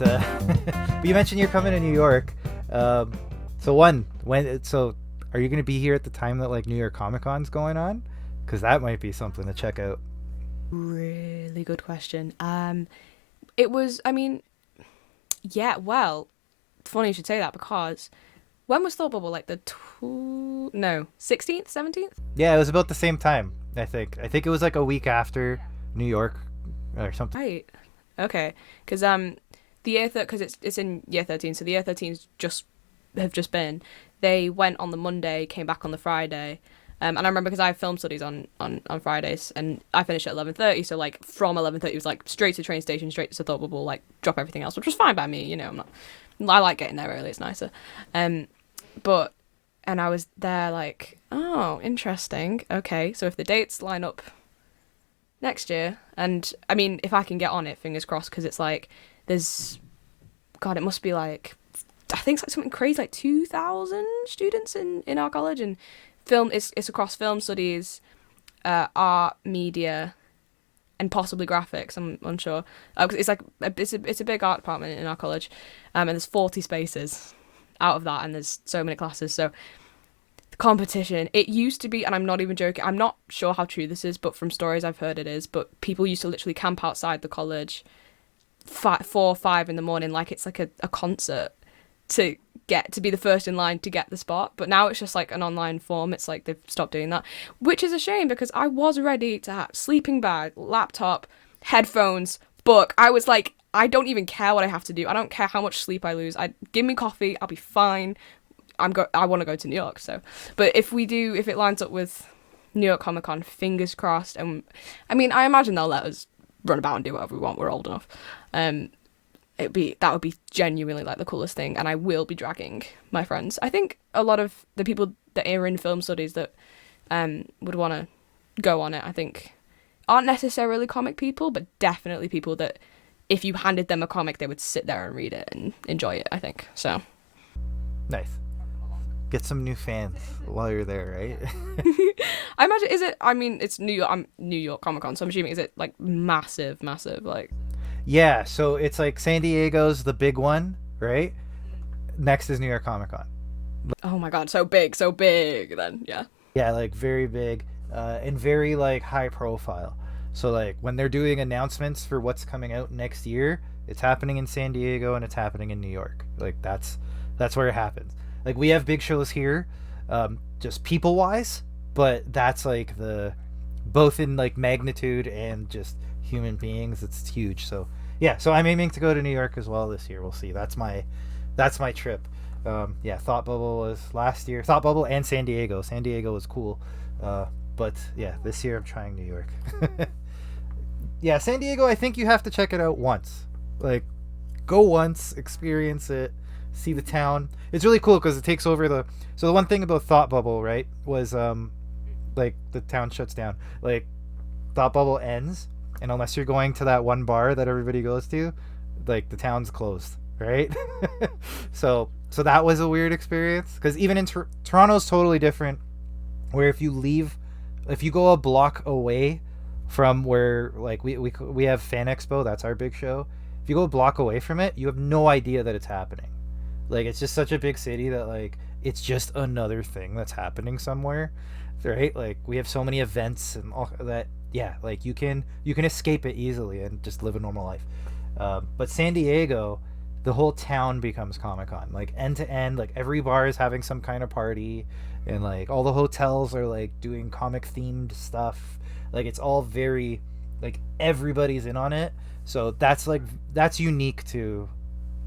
but you mentioned you're coming to New York. So are you going to be here at the time that like New York Comic Con's going on? Because that might be something to check out. Really good question. It was. I mean, yeah. Well, funny you should say that because when was Thought Bubble? Like the 16th, 17th? Yeah, it was about the same time. I think it was like a week after New York or something. Right. Okay. Because the because it's in year 13, so the year 13s have just been. They went on the Monday, came back on the Friday. And I remember because I have film studies on Fridays, and I finished at 11:30. So like from 11:30, it was like straight to train station, straight to Thought Bubble, like drop everything else, which was fine by me. I'm not. I like getting there early. It's nicer. But and I was there like, oh, interesting. Okay, so if the dates line up next year, and I mean, if I can get on it, fingers crossed, because it's like there's, God, it must be like I think it's like something crazy, like 2,000 students in our college, and film it's across film studies, art, media, and possibly graphics. I'm unsure. 'Cause it's like it's a big art department in our college, and there's 40 spaces out of that, and there's so many classes. So the competition, it used to be, and I'm not even joking. I'm not sure how true this is, but from stories I've heard it is. But people used to literally camp outside the college, 4 or 5 in the morning, like it's like a concert to get to be the first in line to get the spot. But now it's just like an online form. It's like they've stopped doing that, which is a shame because I was ready to have sleeping bag, laptop, headphones, book. I was like, I don't even care what I have to do. I don't care how much sleep I lose. Give me coffee, I'll be fine. I want to go to New York. So, but if it lines up with New York Comic Con, fingers crossed. And I mean, I imagine they'll let us run about and do whatever we want. We're old enough. That would be genuinely like the coolest thing, and I will be dragging my friends. I think a lot of the people that are in film studies that would want to go on it, I think, aren't necessarily comic people, but definitely people that if you handed them a comic, they would sit there and read it and enjoy it, I think. So Nice. Get some new fans while you're there, right? I imagine, I mean, it's New York. I'm New York Comic Con, so I'm assuming, is it like massive, like? Yeah, so it's like San Diego's the big one, right? Next is New York Comic Con. Oh my God, so big then, yeah. Yeah, like very big, and very like high profile. So like when they're doing announcements for what's coming out next year, it's happening in San Diego and it's happening in New York. Like that's where it happens. Like we have big shows here, just people wise, but that's like the both in like magnitude and just human beings. It's huge. So yeah, so I'm aiming to go to New York as well this year. We'll see. That's my trip. Yeah, Thought Bubble was last year. Thought Bubble and San Diego. San Diego was cool, but yeah, this year I'm trying New York. Yeah, San Diego. I think you have to check it out once. Like, go once, experience it, see the town. It's really cool because it takes over the. So the one thing about Thought Bubble, right, was like the town shuts down. Like, Thought Bubble ends, and unless you're going to that one bar that everybody goes to, like the town's closed, right? So that was a weird experience because even in Toronto's totally different. Where if you go a block away from where like we have Fan Expo, that's our big show. If you go a block away from it, you have no idea that it's happening. Like it's just such a big city that like it's just another thing that's happening somewhere, right? Like we have so many events and all that. Yeah, like you can escape it easily and just live a normal life. But San Diego, the whole town becomes Comic Con, like end to end. Like every bar is having some kind of party, and like all the hotels are like doing comic themed stuff. Like it's all very, like everybody's in on it. So that's unique to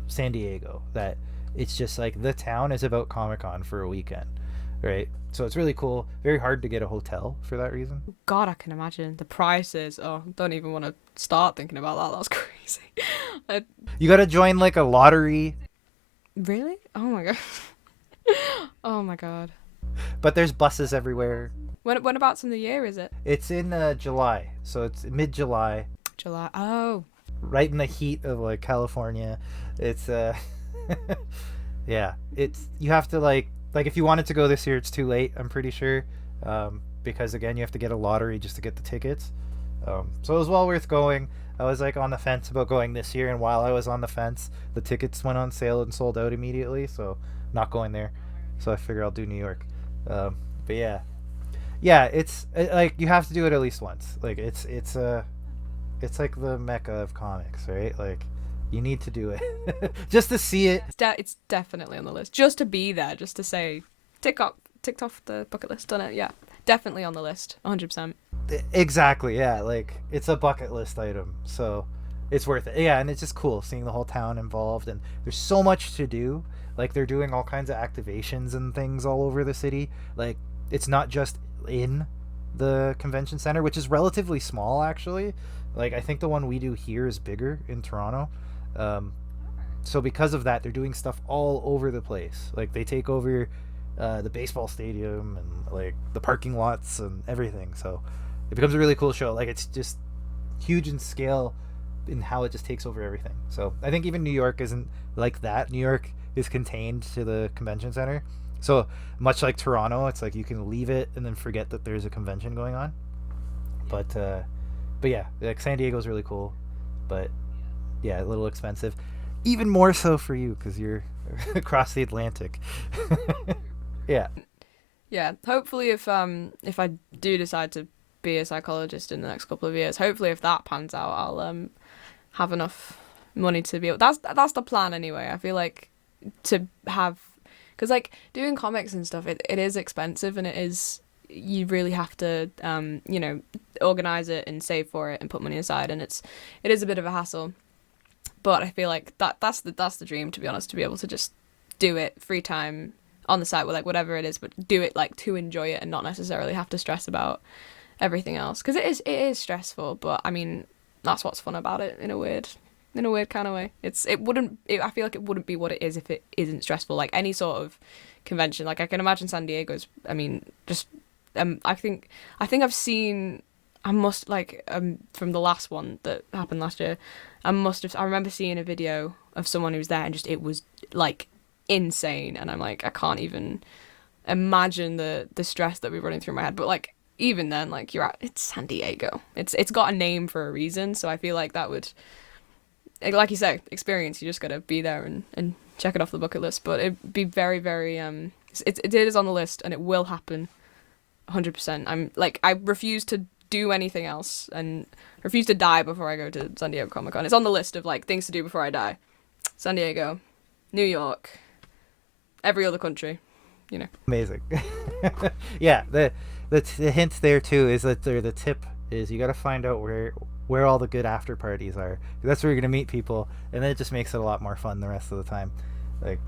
San Diego. That it's just like the town is about Comic Con for a weekend, right? So it's really cool. Very hard to get a hotel for that reason. God, I can imagine the prices. Oh, don't even want to start thinking about that. That's crazy. I, You got to join like a lottery, really? Oh my God. Oh my God. but there's buses everywhere. Whenabouts in the year is it? It's in July, so it's mid-July, July. Oh. right in the heat of like California. It's yeah, it's you have to like if you wanted to go this year, it's too late. I'm pretty sure, because again, you have to get a lottery just to get the tickets. So it was well worth going. I was like on the fence about going this year, and while I was on the fence, the tickets went on sale and sold out immediately. So not going there. So I figure I'll do New York. But yeah, yeah, like you have to do it at least once. Like it's like the mecca of comics, right? Like you need to do it just to see it. It's definitely on the list. Just to be there, just to say, ticked off the bucket list, done it. Yeah, definitely on the list, 100%. Exactly, yeah. Like it's a bucket list item, so it's worth it. Yeah, and it's just cool seeing the whole town involved, and there's so much to do. Like they're doing all kinds of activations and things all over the city. Like it's not just in the convention center, which is relatively small actually. Like I think the one we do here is bigger in Toronto. Um, so because of that, they're doing stuff all over the place. Like they take over the baseball stadium and like the parking lots and everything. So it becomes a really cool show. Like it's just huge in scale in how it just takes over everything. So I think even New York isn't like that. New York is contained to the convention center. So much like Toronto, it's like you can leave it and then forget that there's a convention going on. But yeah, like San Diego's really cool, but yeah, a little expensive. Even more so for you because you're across the Atlantic. Yeah. Yeah, hopefully if I do decide to be a psychologist in the next couple of years, hopefully if that pans out, I'll have enough money to be able. That's the plan anyway. I feel like to have, because like doing comics and stuff, it is expensive, and it is, you really have to organize it and save for it and put money aside, and it is a bit of a hassle. But I feel like that's the dream, to be honest, to be able to just do it free time on the side with like whatever it is, but do it like to enjoy it and not necessarily have to stress about everything else, because it is stressful, but I mean that's what's fun about it in a weird kind of way. I feel like it wouldn't be what it is if it isn't stressful. Like any sort of convention, like I can imagine San Diego's, I mean, just I think I've seen, I must like from the last one that happened last year, I remember seeing a video of someone who's there and just, it was like insane, and I'm like, I can't even imagine the stress that would be running through my head. But like even then, like it's San Diego, it's got a name for a reason, so I feel like that would, like you say, experience, you just gotta be there and check it off the bucket list. But it'd be very, very it is on the list and it will happen 100%. I'm like, I refuse to do anything else and refuse to die before I go to San Diego Comic-Con. It's on the list of like things to do before I die. San Diego, New York, every other country, Amazing. Yeah, the hint there too is that the tip is you got to find out where all the good after parties are. That's where you're gonna meet people, and then it just makes it a lot more fun the rest of the time. Like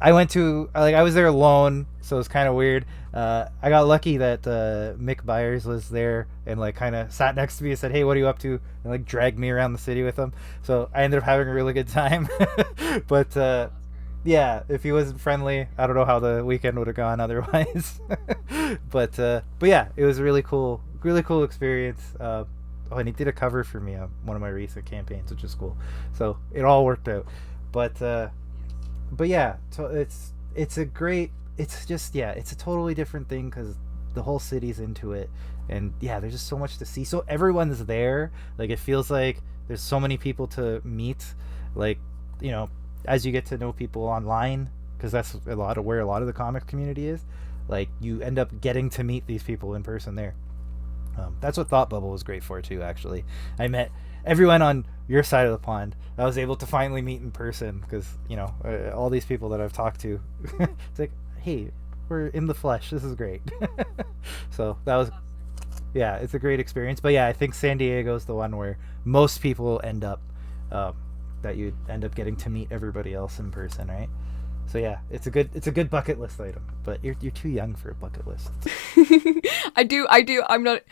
I went to, like, I was there alone, so it was kind of weird. I got lucky that Mick Byers was there and like kind of sat next to me and said, "Hey, what are you up to?" and like dragged me around the city with him. So I ended up having a really good time. But yeah, if he wasn't friendly, I don't know how the weekend would have gone otherwise. But yeah, it was a really cool experience. And he did a cover for me on one of my recent campaigns, which is cool. So it all worked out. But yeah, so it's a totally different thing because the whole city's into it, and yeah, there's just so much to see. So everyone's there. Like it feels like there's so many people to meet. Like, as you get to know people online, because that's a lot of where a lot of the comic community is. Like you end up getting to meet these people in person there. That's what Thought Bubble was great for too. Actually, I met everyone on your side of the pond. I was able to finally meet in person because all these people that I've talked to. It's like, hey, we're in the flesh. This is great. So that was, yeah, it's a great experience. But yeah, I think San Diego is the one where most people end up, that you end up getting to meet everybody else in person, right? So yeah, it's a good bucket list item. But you're too young for a bucket list. I do. I'm not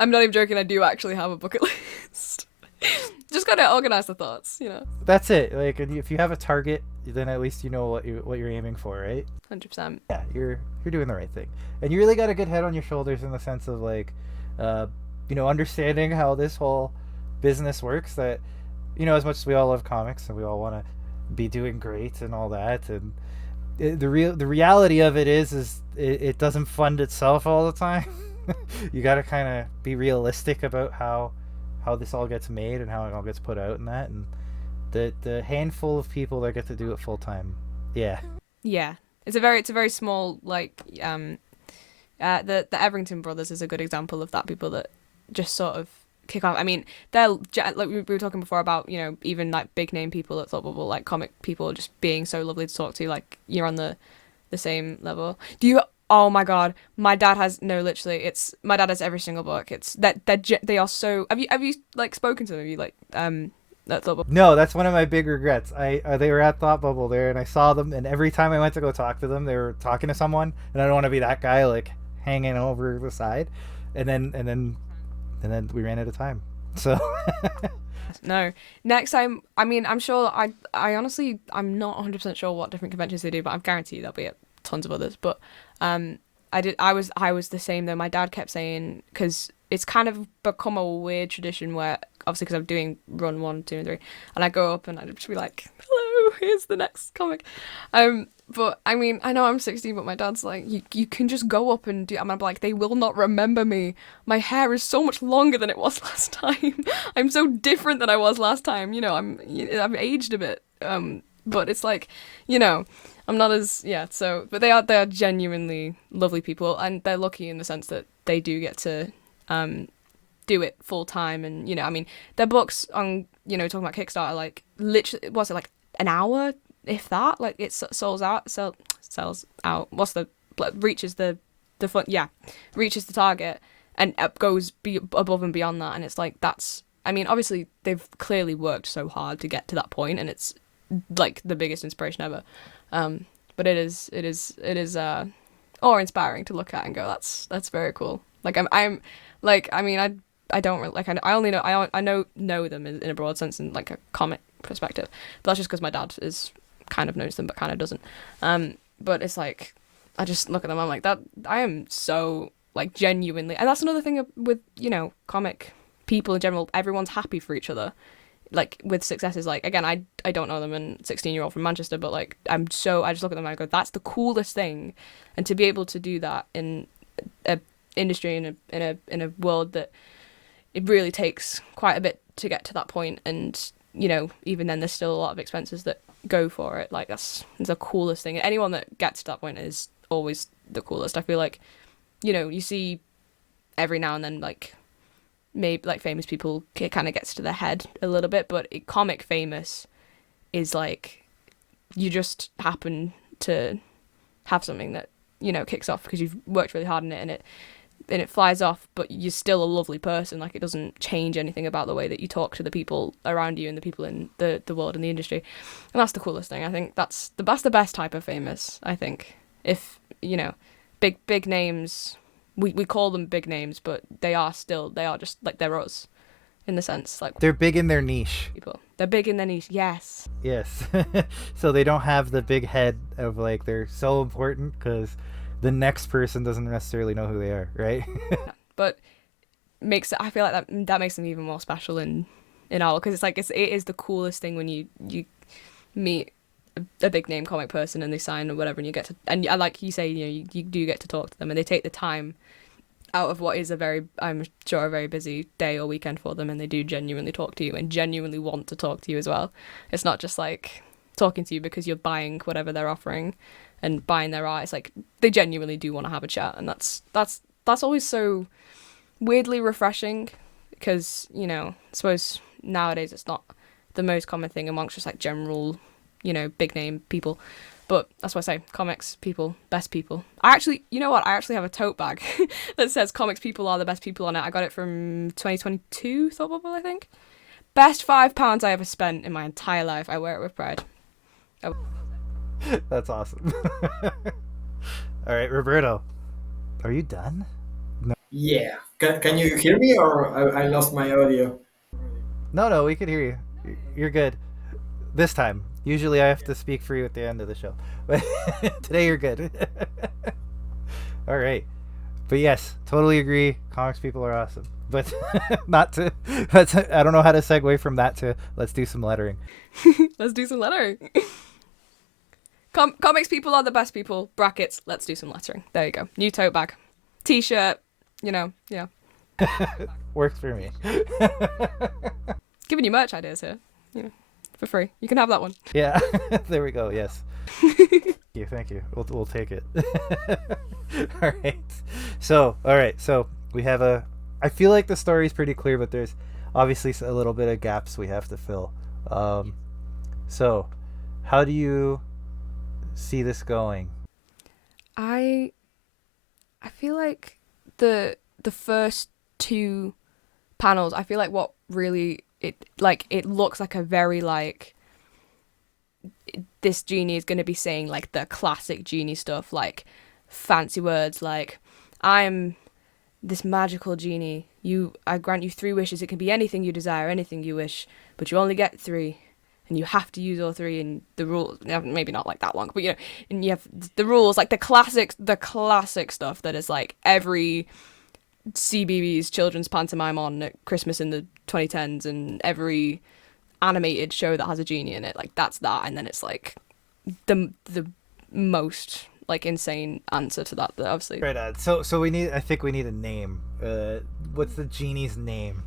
even joking. I do actually have a bucket list. Just gotta organize the thoughts, That's it. Like, if you have a target, then at least you know what you're aiming for, right? 100%. Yeah, you're doing the right thing, and you really got a good head on your shoulders in the sense of like, understanding how this whole business works. That, as much as we all love comics and we all want to be doing great and all that, and the reality of it is it doesn't fund itself all the time. You got to kind of be realistic about how how this all gets made and how it all gets put out and that, and the handful of people that get to do it full time. Yeah. Yeah, it's a very small like the Everington brothers is a good example of that. People that just sort of kick off. I mean, they're like we were talking before about, you know, even like big name people at Thought Bubble, like comic people, just being so lovely to talk to. Like you're on the same level. Do you? Oh my god, my dad has no. Literally, it's my dad has every single book. It's they are so. Have you like spoken to them? Have you like that Thought Bubble? No, that's one of my big regrets. I they were at Thought Bubble there, and I saw them, and every time I went to go talk to them, they were talking to someone, and I don't want to be that guy like hanging over the side, and then we ran out of time. So No. Next time, I mean, I'm sure I honestly I'm not 100% sure what different conventions they do, but I guarantee there'll be tons of others. But I was the same though. My dad kept saying, because it's kind of become a weird tradition where obviously because I'm doing run 1, 2, and 3, and I go up and I'd just be like, hello, here's the next comic. But I mean, I know I'm 16, but my dad's like, you can just go up and do. I'm like, they will not remember me. My hair is so much longer than it was last time. I'm so different than I was last time. You know, I've aged a bit. But it's like, you know, I'm not as So, but they are genuinely lovely people, and they're lucky in the sense that they do get to do it full time. And you know, I mean, their books on, you know, talking about Kickstarter, like literally, was it like an hour, if that? Like it sells out. What's the reaches the fun? Yeah, reaches the target and goes above and beyond that. And it's like that's. I mean, obviously they've clearly worked so hard to get to that point, and it's like the biggest inspiration ever. But it is awe-inspiring to look at and go, that's very cool. Like I'm like, I mean, I don't really, like, I only know, I know them in a broad sense in like a comic perspective, but that's just because my dad is kind of knows them but kind of doesn't. But it's like, I just look at them, I'm like, that I am so like genuinely, and that's another thing with, you know, comic people in general, everyone's happy for each other. Like with successes, like again, I don't know them, and 16-year-old from Manchester, but like I just look at them and I go, that's the coolest thing. And to be able to do that in a industry, in a world that it really takes quite a bit to get to that point, and you know, even then there's still a lot of expenses that go for it. Like that's the coolest thing. And anyone that gets to that point is always the coolest. I feel like, you know, you see every now and then like maybe like famous people, it kind of gets to their head a little bit, but comic famous is like you just happen to have something that, you know, kicks off because you've worked really hard on it, and it flies off, but you're still a lovely person. Like it doesn't change anything about the way that you talk to the people around you and the people in the world and the industry. And that's the coolest thing. I think that's the best type of famous, I think. If, you know, big names, we call them big names, but they are just like they're us in the sense, like they're big in their niche. people. They're big in their niche, yes. Yes. So they don't have the big head of like they're so important because the next person doesn't necessarily know who they are, right? But I feel like that makes them even more special in our, because it's like it is the coolest thing when you meet a big name comic person and they sign or whatever, and you get to, and like you say, you know, you do get to talk to them, and they take the time out of what is I'm sure a very busy day or weekend for them, and they do genuinely talk to you and genuinely want to talk to you as well. It's not just like talking to you because you're buying whatever they're offering and buying their art. It's like they genuinely do want to have a chat, and that's always so weirdly refreshing, because, you know, I suppose nowadays it's not the most common thing amongst just like general, you know, big name people. But that's what I say, comics people, best people. You know what? I actually have a tote bag that says comics people are the best people on it. I got it from 2022 Thought Bubble, I think. Best £5 I ever spent in my entire life. I wear it with pride. That's awesome. All right, Roberto, are you done? No, Yeah. Can you hear me, or I lost my audio? no, we could hear you. You're good. This time. Usually I have to speak for you at the end of the show. But today you're good. All right. But yes, totally agree. Comics people are awesome. But I don't know how to segue from that to let's do some lettering. Let's do some lettering. Comics people are the best people, brackets, let's do some lettering. There you go. New tote bag. T-shirt, you know, yeah. Works for me. Giving you merch ideas here, for free. You can have that one. Yeah, there we go. Yes. Thank you. We'll take it. All right. All right. So we have a. I feel like the story is pretty clear, but there's obviously a little bit of gaps we have to fill. So, how do you see this going? I feel like the first two panels, I feel like what really it looks like a very like this genie is going to be saying like the classic genie stuff, like fancy words like I'm this magical genie. I grant you 3 wishes. It can be anything you desire, anything you wish, but you only get 3. And you have to use all 3, and the rules, maybe not like that long, but and you have the rules, like the classic stuff that is like every CBBS children's pantomime on at Christmas in the 2010s, and every animated show that has a genie in it, like that's that. And then it's like the most like insane answer to that obviously. Right on. So I think we need a name. What's the genie's name?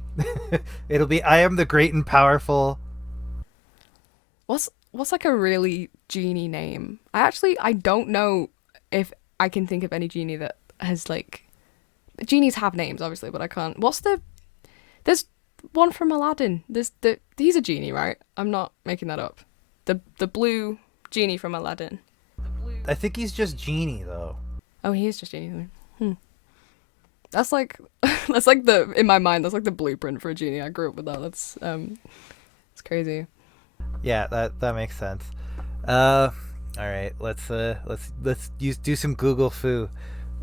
It'll be I am the great and powerful. What's like a really genie name? I don't know if I can think of any genie that has like, genies have names obviously, but I can't. There's one from Aladdin. He's a genie, right? I'm not making that up. The blue genie from Aladdin. I think he's just genie though. Oh, he is just genie. That's like in my mind that's like the blueprint for a genie. I grew up with that. That's it's crazy. Yeah, that makes sense. All right, let's do some Google foo.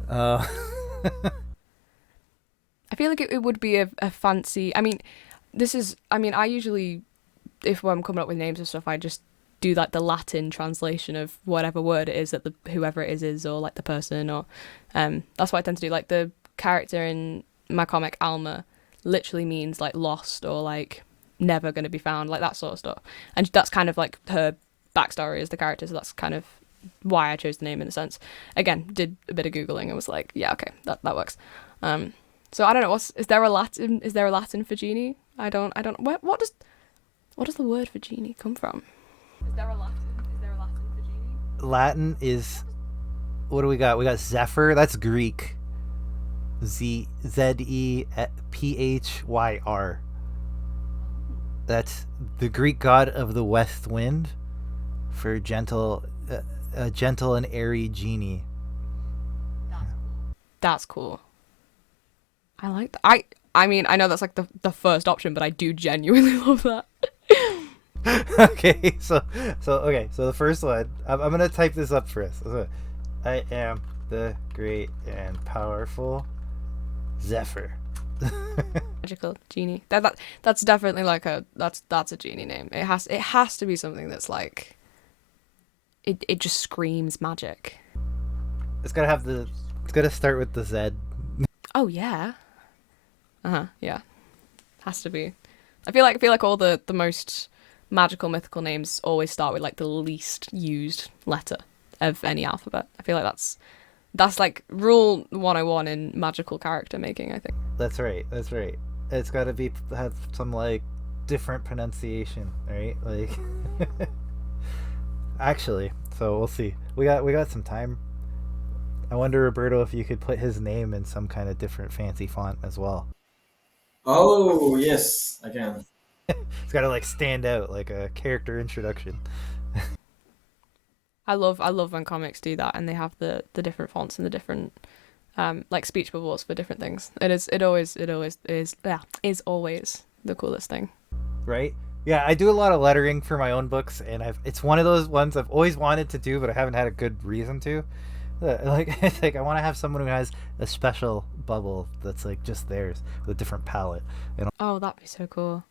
I feel like it would be a fancy. I mean, I usually, if I'm coming up with names and stuff, I just do like the Latin translation of whatever word it is that whoever it is, or like the person, or that's what I tend to do. Like the character in my comic Alma literally means like lost or like never going to be found, like that sort of stuff, and that's kind of like her backstory as the character, so that's kind of why I chose the name in a sense. Again, did a bit of googling and was like, yeah, okay, that works. So I don't know, is there a Latin for genie? I don't what does the word for genie come from? Is there a Latin for genie? Latin is, what do we got? We got Zephyr. That's Greek. Zephyr. That's the Greek god of the west wind, for gentle, a gentle and airy genie. That's cool. I like that. I mean, I know that's like the first option, but I do genuinely love that. Okay, so the first one, I'm gonna type this up for us. I am the great and powerful Zephyr. Magical genie. That's definitely like that's a genie name. It has to be something that's like it just screams magic. It's gotta start with the Z. Oh yeah. Yeah. Has to be. I feel like all the most magical mythical names always start with like the least used letter of any alphabet. I feel like that's like rule 101 in magical character making, I think. That's right. It's got to have some like different pronunciation, right? Like actually, so we'll see. We got some time. I wonder, Roberto, if you could put his name in some kind of different fancy font as well. Oh, yes, I can. It's got to like stand out like a character introduction. I love when comics do that and they have the different fonts and the different like speech bubbles for different things. It always is always the coolest thing. Right? Yeah, I do a lot of lettering for my own books, and it's one of those ones I've always wanted to do, but I haven't had a good reason to. It's like I want to have someone who has a special bubble that's like just theirs with a different palette. Oh, that'd be so cool.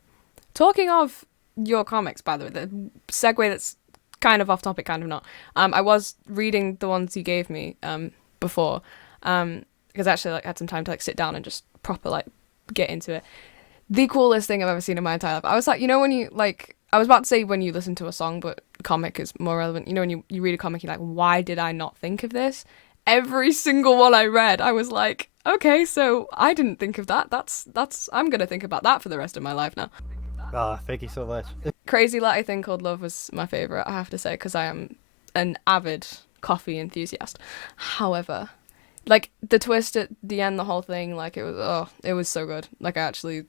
Talking of your comics, by the way, the segue that's kind of off topic, kind of not. I was reading the ones you gave me before, because actually like I had some time to like sit down and just proper like get into it. The coolest thing I've ever seen in my entire life. I was like, when you like, I was about to say when you listen to a song, but comic is more relevant. When you read a comic, you're like, why did I not think of this? Every single one I read, I was like, okay, so I didn't think of that. I'm gonna think about that for the rest of my life now. Oh, thank you so much. Crazy Latte Thing Called Love was my favorite, I have to say, because I am an avid coffee enthusiast. However, like the twist at the end, the whole thing, like it was so good. Like I actually,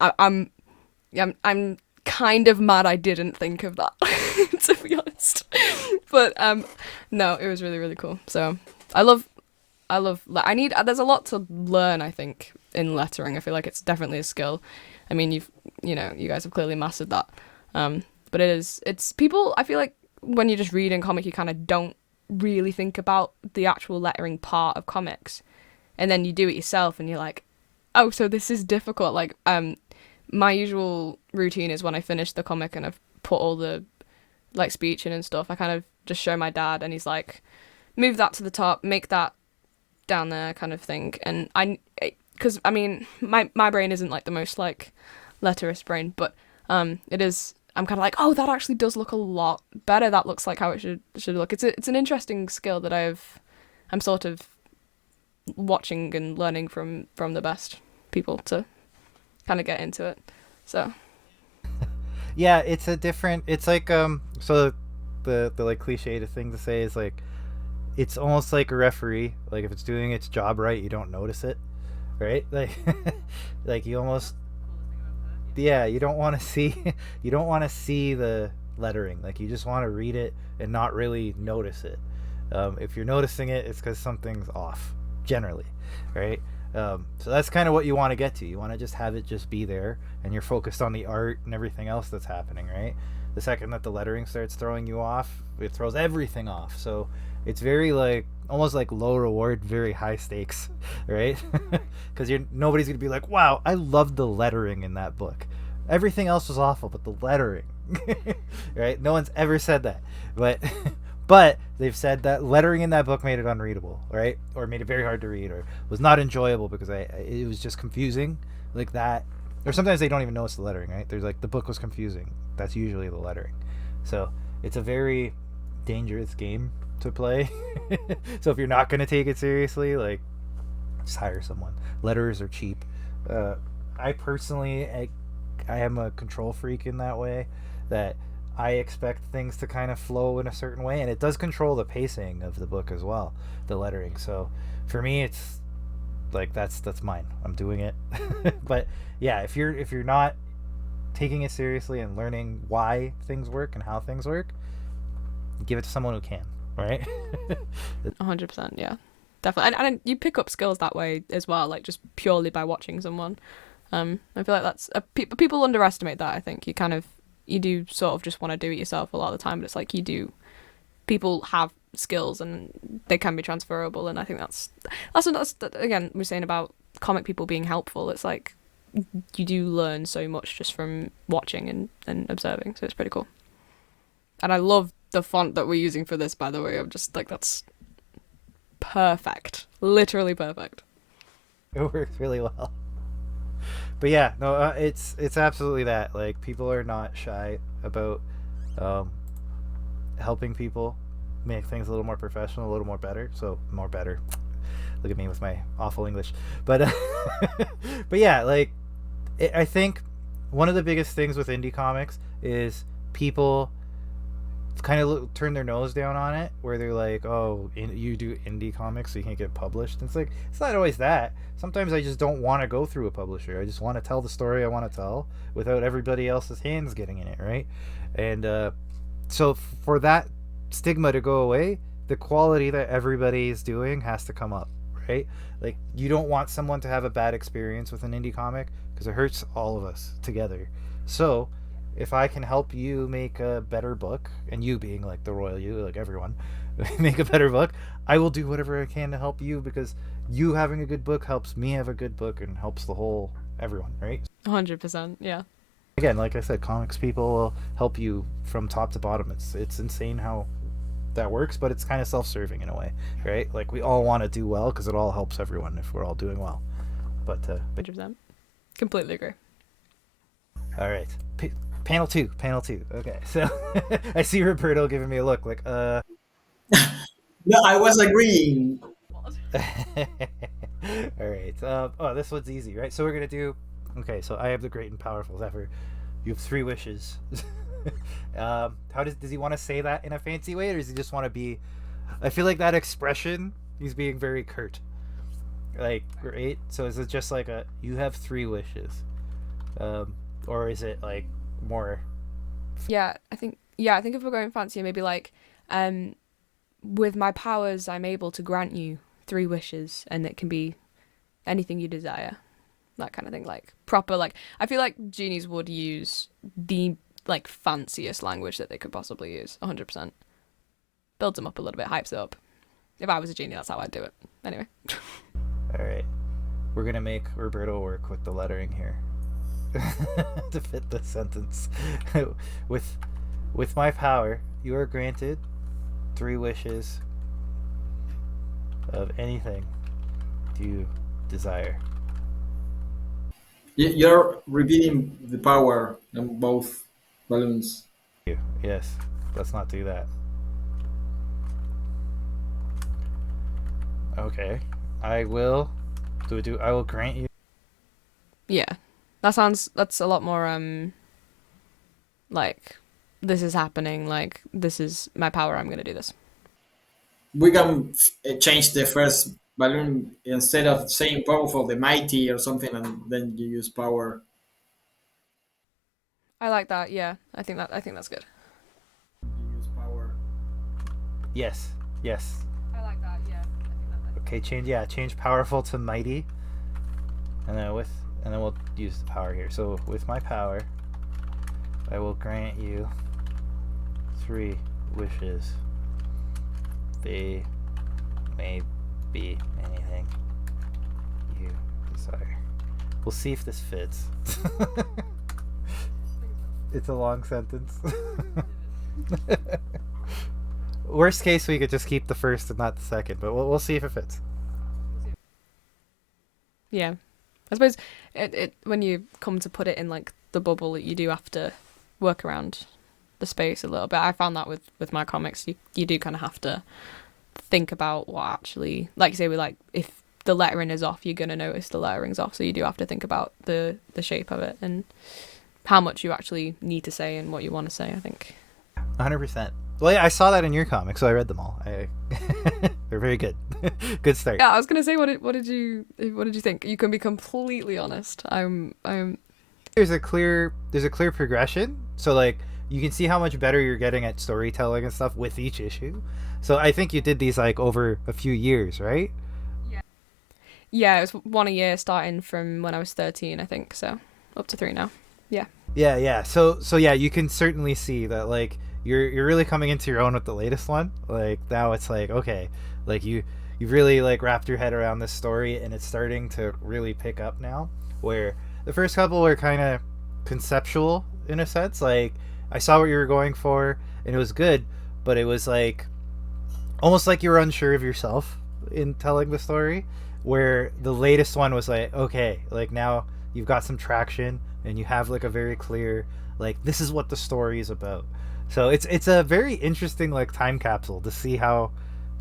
I, I'm, I'm kind of mad I didn't think of that, to be honest. But no, it was really really cool. So I love. I need. There's a lot to learn. I think in lettering. I feel like it's definitely a skill. I mean, you guys have clearly mastered that. But it's people. I feel like when you're just reading comic, you kind of don't really think about the actual lettering part of comics, and then you do it yourself, and you're like, oh, so this is difficult. Like, my usual routine is when I finish the comic and I've put all the like speech in and stuff. I kind of just show my dad, and he's like, move that to the top, make that down there, kind of thing. And because I mean, my brain isn't like the most like letterist brain, but it is. I'm kind of like, oh, that actually does look a lot better. That looks like how it should look. It's an interesting skill that I'm sort of watching and learning from the best people to kind of get into it. So Yeah, it's like so the like cliche thing to say is like it's almost like a referee. Like if it's doing its job right, you don't notice it, right? Like like you almost, yeah, you don't want to see you don't want to see the lettering. Like you just want to read it and not really notice it. If you're noticing it, it's because something's off generally, right? So that's kind of what you want to get to. You want to just have it just be there, and you're focused on the art and everything else that's happening, right? The second that the lettering starts throwing you off, it throws everything off. So it's very like almost like low reward, very high stakes, right? Because nobody's gonna be like, wow, I loved the lettering in that book. Everything else was awful, but the lettering, right? No one's ever said that, but but they've said that lettering in that book made it unreadable, right? Or made it very hard to read, or was not enjoyable because it was just confusing, like that. Or sometimes they don't even notice the lettering, right? There's like the book was confusing. That's usually the lettering. So it's a very dangerous game to play. So if you're not going to take it seriously, like just hire someone. Letterers are cheap. I personally, I am a control freak in that way, that I expect things to kind of flow in a certain way, and it does control the pacing of the book as well, the lettering. So for me, it's like that's mine. I'm doing it. But yeah, if you're not taking it seriously and learning why things work and how things work, give it to someone who can, right? 100%, yeah, definitely. And you pick up skills that way as well, like just purely by watching someone. I feel like that's people underestimate that. I think you do sort of just want to do it yourself a lot of the time, but it's like people have skills and they can be transferable, and I think that's again we're saying about comic people being helpful. It's like you do learn so much just from watching and observing, so it's pretty cool. And I love the font that we're using for this, by the way. I'm just like, that's perfect, literally perfect. It works really well. But yeah, no, it's absolutely that. Like people are not shy about helping people make things a little more professional, a little more better. So more better. Look at me with my awful English. But but yeah, like I think one of the biggest things with indie comics is people kind of turn their nose down on it, where they're like, oh, you do indie comics so you can't get published. And it's like, it's not always that. Sometimes I just don't want to go through a publisher. I just want to tell the story I want to tell without everybody else's hands getting in it, right? And so for that stigma to go away, the quality that everybody is doing has to come up, right? Like you don't want someone to have a bad experience with an indie comic because it hurts all of us together. So if I can help you make a better book, and you being like the royal you, like everyone, make a better book, I will do whatever I can to help you, because you having a good book helps me have a good book and helps the whole everyone, right? 100%, yeah. Again, like I said, comics people will help you from top to bottom. It's insane how that works, but it's kind of self-serving in a way, right? Like we all want to do well because it all helps everyone if we're all doing well. But 100%, completely agree. All right. Panel two. Okay, so I see Roberto giving me a look like, No, I was agreeing. All right. Oh, this one's easy, right? So we're gonna do. Okay, so I have the great and powerful zephyr. You have three wishes. How does he want to say that in a fancy way, or does he just want to be? I feel like that expression, he's being very curt. Like, right? So is it just like a you have three wishes, or is it like more? Yeah, I think if we're going fancier, maybe like, um, with my powers, I'm able to grant you three wishes, and it can be anything you desire. That kind of thing, like proper. Like I feel like genies would use the like fanciest language that they could possibly use. 100% builds them up a little bit, hypes it up. If I was a genie, that's how I'd do it. Anyway. All right, we're gonna make Roberto work with the lettering here to fit the sentence. with with my power, you are granted three wishes of anything you desire. You're repeating the power on both balloons. You. Yes. Let's not do that. Okay. I will. Do. I will grant you. Yeah, that's a lot more like this is happening. Like this is my power. I'm gonna do this. We can change the first balloon instead of saying powerful, the mighty or something, and then you use power. I like that. Yeah, I think that's good. You use power. Yes. Yes. I like that. Yeah, I think that. Okay. Change. Yeah. Change powerful to mighty, and then with and then we'll use the power here. So with my power, I will grant you three wishes. They may be anything you desire. We'll see if this fits. It's a long sentence. Worst case, we could just keep the first and not the second, but we'll see if it fits. Yeah, I suppose it when you come to put it in like the bubble, you do have to work around the space a little bit. I found that with my comics, you do kind of have to think about what actually, like you say, with like if the lettering is off, you're gonna notice the lettering's off. So you do have to think about the shape of it and how much you actually need to say and what you want to say. I think. 100%. Well, yeah, I saw that in your comic, so I read them all. They're very good. Good start. Yeah, I was gonna say, what did you think? You can be completely honest. I'm. There's a clear progression. So like you can see how much better you're getting at storytelling and stuff with each issue. So I think you did these like over a few years, right? Yeah, it was one a year starting from when I was 13, I think. So up to three now. Yeah. Yeah, yeah. So yeah, you can certainly see that like you're really coming into your own with the latest one. Like now it's like okay, like you've really like wrapped your head around this story and it's starting to really pick up now. Where the first couple were kind of conceptual in a sense. Like I saw what you were going for and it was good, but it was like almost like you were unsure of yourself in telling the story. Where the latest one was like okay, like now you've got some traction and you have like a very clear like this is what the story is about. So it's a very interesting like time capsule to see how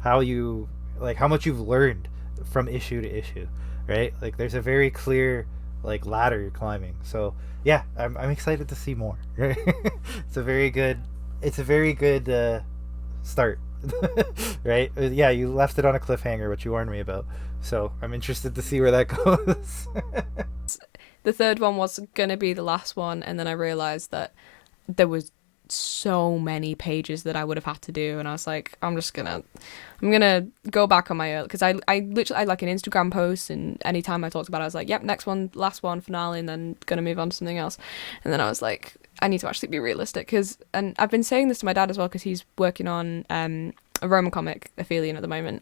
you like how much you've learned from issue to issue, right? Like there's a very clear like ladder you're climbing. So yeah, I'm excited to see more. it's a very good it's a very good start. Right? Yeah, you left it on a cliffhanger, which you warned me about. So I'm interested to see where that goes. The third one was gonna be the last one, and then I realized that there was so many pages that I would have had to do, and I was like, I'm gonna go back on my early because I literally I like an Instagram post, and anytime I talked about it, I was like, yep, next one, last one, finale, and then gonna move on to something else, and then I was like, I need to actually be realistic and I've been saying this to my dad as well because he's working on a Roman comic Aphelion at the moment,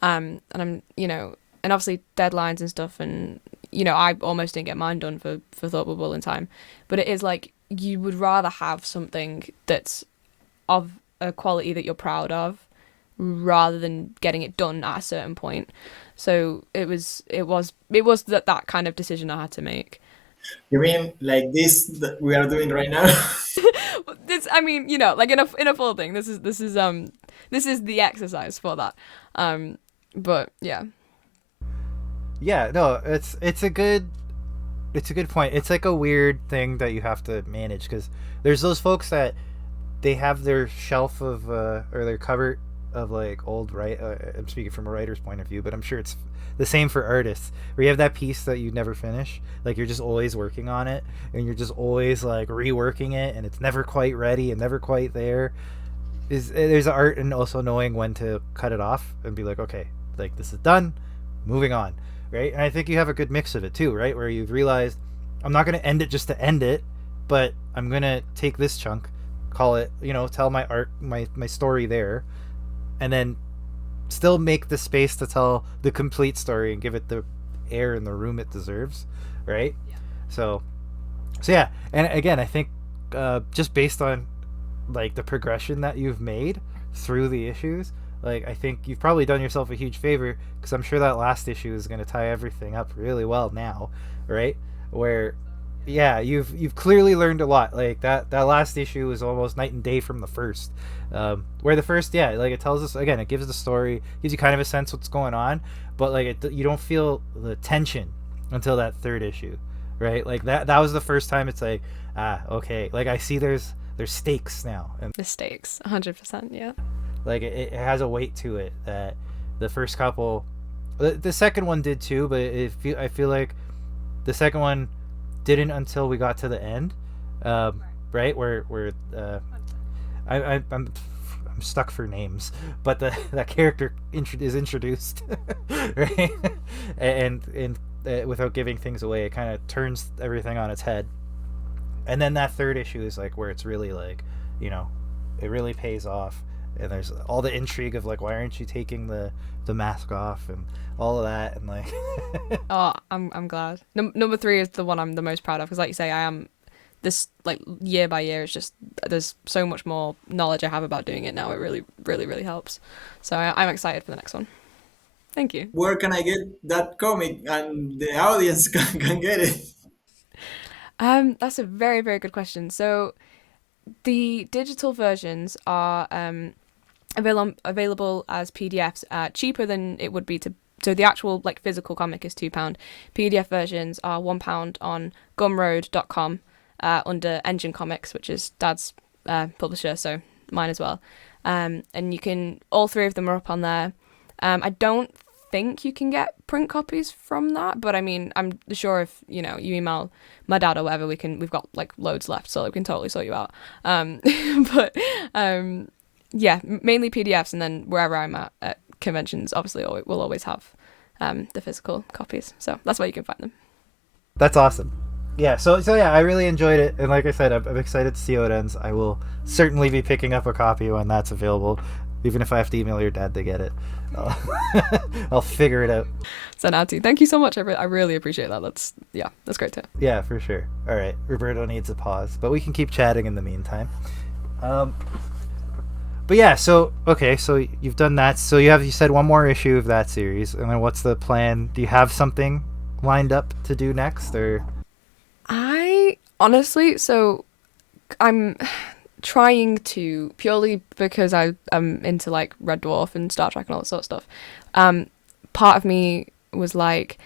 and I'm and obviously deadlines and stuff, and I almost didn't get mine done for Thought Bubble in time, but it is like you would rather have something that's of a quality that you're proud of rather than getting it done at a certain point. So it was that kind of decision I had to make. You mean like this that we are doing right now? This, I mean, like in a full thing. This is the exercise for that. But yeah. Yeah, no, it's a good point. It's like a weird thing that you have to manage because there's those folks that they have their shelf of or their cupboard of like old right. I'm speaking from a writer's point of view, but I'm sure it's the same for artists. Where you have that piece that you never finish, like you're just always working on it, and you're just always like reworking it, and it's never quite ready and never quite there. Is there's art in also knowing when to cut it off and be like, okay, like this is done, moving on, right? And I think you have a good mix of it too, right? Where you've realized I'm not going to end it just to end it, but I'm going to take this chunk, call it, tell my art, my story there, and then still make the space to tell the complete story and give it the air and the room it deserves, right? So, so yeah, and again, I think just based on like the progression that you've made through the issues, like I think you've probably done yourself a huge favor because I'm sure that last issue is going to tie everything up really well now, right? Where yeah, you've clearly learned a lot. Like that last issue is almost night and day from the first. Where the first, yeah, like it tells us again, it gives the story, gives you kind of a sense what's going on, but like you don't feel the tension until that third issue, right? Like that was the first time it's like, okay, like I see there's stakes now, and Mistakes, 100%. Yeah. like it has a weight to it that the first couple, the second one did too, but I feel like the second one didn't until we got to the end, right? Where I'm stuck for names, but that character is introduced, right? And without giving things away, it kind of turns everything on its head. And then that third issue is like where it's really like, it really pays off. And there's all the intrigue of like, why aren't you taking the mask off and all of that, and like Oh, I'm glad. Number 3 is the one I'm the most proud of because, like you say, I am this like year by year. It's just there's so much more knowledge I have about doing it now. It really, really, really helps. So I'm excited for the next one. Thank you. Where can I get that comic and the audience can get it? That's a very, very good question. So the digital versions are available as PDFs, cheaper than it would be to. So the actual like physical comic is £2. PDF versions are £1 on gumroad.com under Engine Comics, which is Dad's publisher, so mine as well. And you can, all 3 of them are up on there. I don't think you can get print copies from that, but I mean, I'm sure if you email my dad or whatever, we've got like loads left, so we can totally sort you out. But yeah, mainly PDFs, and then wherever I'm at conventions, obviously we'll always have the physical copies, so that's where you can find them. that's awesome. Yeah, so yeah, I really enjoyed it, and like I said, I'm excited to see how it ends. I will certainly be picking up a copy when that's available, even if I have to email your dad to get it. I'll figure it out. Send out to you. Thank you so much. I really appreciate that. That's great too. Yeah, for sure. All right, Roberto needs a pause, but we can keep chatting in the meantime. But yeah, so okay, so you've done that. So you said one more issue of that series, and then what's the plan? Do you have something lined up to do next, or? I honestly, so I'm trying to, purely because I'm into like Red Dwarf and Star Trek and all that sort of stuff. Part of me was like,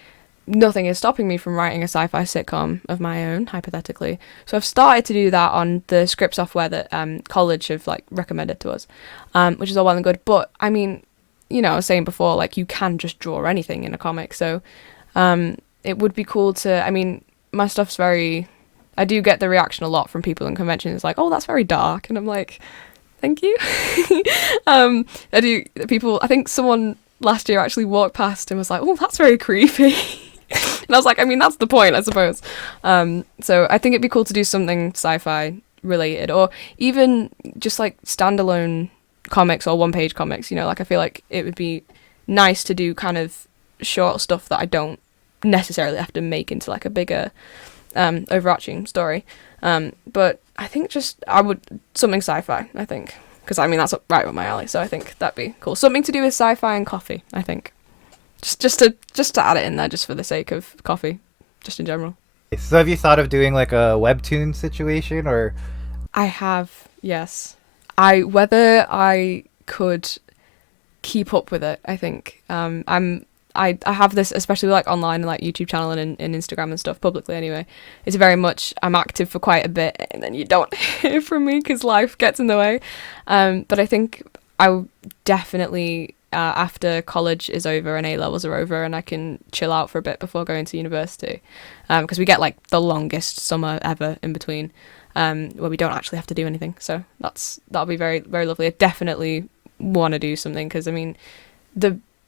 nothing is stopping me from writing a sci-fi sitcom of my own, hypothetically. So I've started to do that on the script software that college have like recommended to us, which is all well and good. But I mean, I was saying before, like you can just draw anything in a comic. So it would be cool to, I mean, my stuff's very, I do get the reaction a lot from people in conventions like, oh, that's very dark. And I'm like, thank you. I think someone last year actually walked past and was like, oh, that's very creepy. And I was like, I mean, that's the point, I suppose. So I think it'd be cool to do something sci-fi related, or even just like standalone comics or one-page comics, like I feel like it would be nice to do kind of short stuff that I don't necessarily have to make into like a bigger overarching story. But I think I would something sci-fi, I think, because I mean that's right up my alley. So I think that'd be cool. Something to do with sci-fi and coffee, I think. Just to add it in there, just for the sake of coffee, just in general. So have you thought of doing like a webtoon situation, or? I have, yes. Whether I could keep up with it, I think. I have this, especially like online and like YouTube channel and Instagram and stuff publicly anyway. It's very much I'm active for quite a bit and then you don't hear from me because life gets in the way. But I think I definitely after college is over and A levels are over and I can chill out for a bit before going to university, because we get like the longest summer ever in between, where we don't actually have to do anything. So that'll be very, very lovely. I definitely want to do something because I mean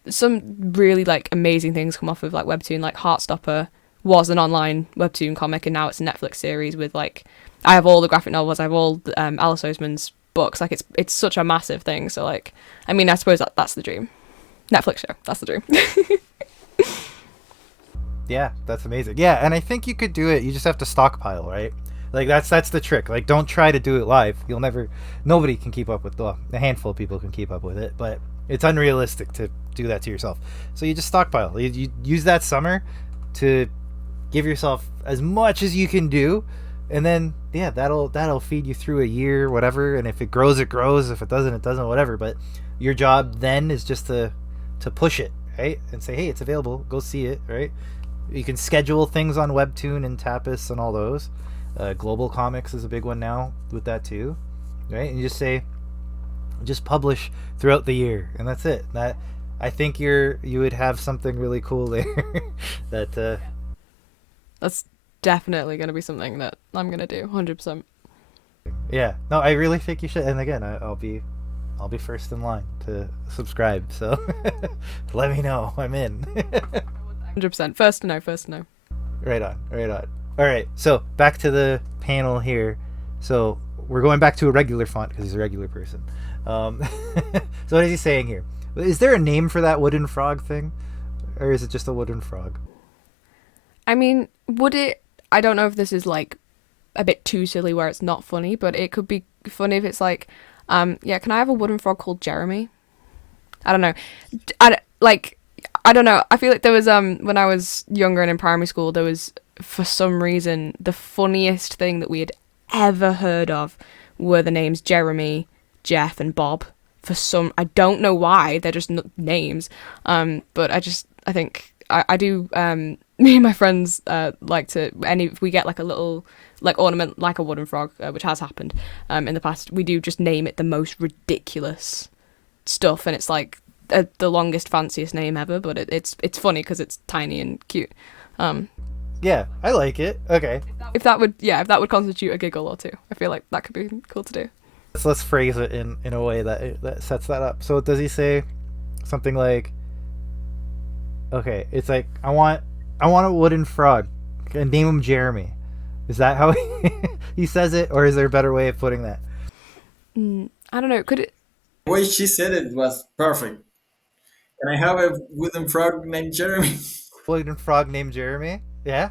some really like amazing things come off of like webtoon. Like Heartstopper was an online webtoon comic and now it's a Netflix series with like I have all the graphic novels, I have all Alice Oseman's books. Like it's such a massive thing. So like I mean I suppose that's the dream. Netflix show, that's the dream. Yeah, that's amazing. Yeah, and I think you could do it. You just have to stockpile, right? Like that's the trick. Like don't try to do it live. Nobody can keep up with a handful of people can keep up with it, but it's unrealistic to do that to yourself. So you just stockpile. You use that summer to give yourself as much as you can do, and then yeah, that'll feed you through a year, whatever. And if it grows, it grows. If it doesn't, it doesn't. Whatever. But your job then is just to push it, right? And say, hey, it's available. Go see it, right? You can schedule things on Webtoon and Tapas and all those. Global Comics is a big one now with that too, right? And you just publish throughout the year, and that's it. That I think you would have something really cool there. That's definitely going to be something that I'm going to do 100%. Yeah, no, I really think you should. And again, I'll be first in line to subscribe. So let me know. I'm in. 100%. First to know. Right on. All right, so back to the panel here. So we're going back to a regular font because he's a regular person. So what is he saying here? Is there a name for that wooden frog thing? Or is it just a wooden frog? I mean, I don't know if this is like a bit too silly where it's not funny, but it could be funny if it's like, yeah, can I have a wooden frog called Jeremy? I don't know. I don't know. I feel like there was, when I was younger and in primary school, there was, for some reason, the funniest thing that we had ever heard of were the names Jeremy, Jeff, and Bob. I don't know why, they're just names. But I think I do, me and my friends like to, if we get like a little like ornament like a wooden frog, which has happened in the past, we do just name it the most ridiculous stuff, and it's like the longest, fanciest name ever, but it's funny because it's tiny and cute. Yeah, I like it. Okay. If that would constitute a giggle or two, I feel like that could be cool to do. Let's phrase it in a way that sets that up. So does he say something like, okay, it's like I want a wooden frog and name him Jeremy? Is that how he says it, or is there a better way of putting that? I don't know. Could it? The way she said it was perfect. Can I have a wooden frog named Jeremy? Wooden frog named Jeremy? Yeah.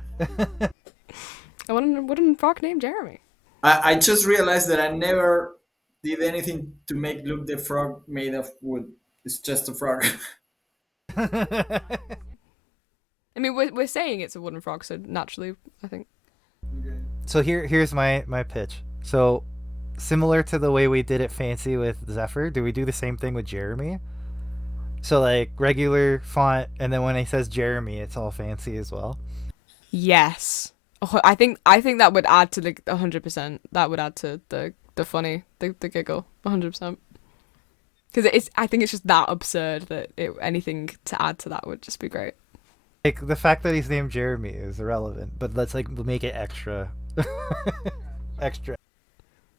I want a wooden frog named Jeremy. I just realized that I never did anything to make look the frog made of wood. It's just a frog. I mean, we're saying it's a wooden frog, so naturally, I think. Okay. So here's my pitch. So similar to the way we did it fancy with Zephyr, do we do the same thing with Jeremy? So like regular font, and then when he says Jeremy, it's all fancy as well. Yes. Oh, I think that would add to the 100%. That would add to the funny, the giggle 100%. Because I think it's just that absurd that anything to add to that would just be great. Like the fact that he's named Jeremy is irrelevant, but let's like make it extra. Extra.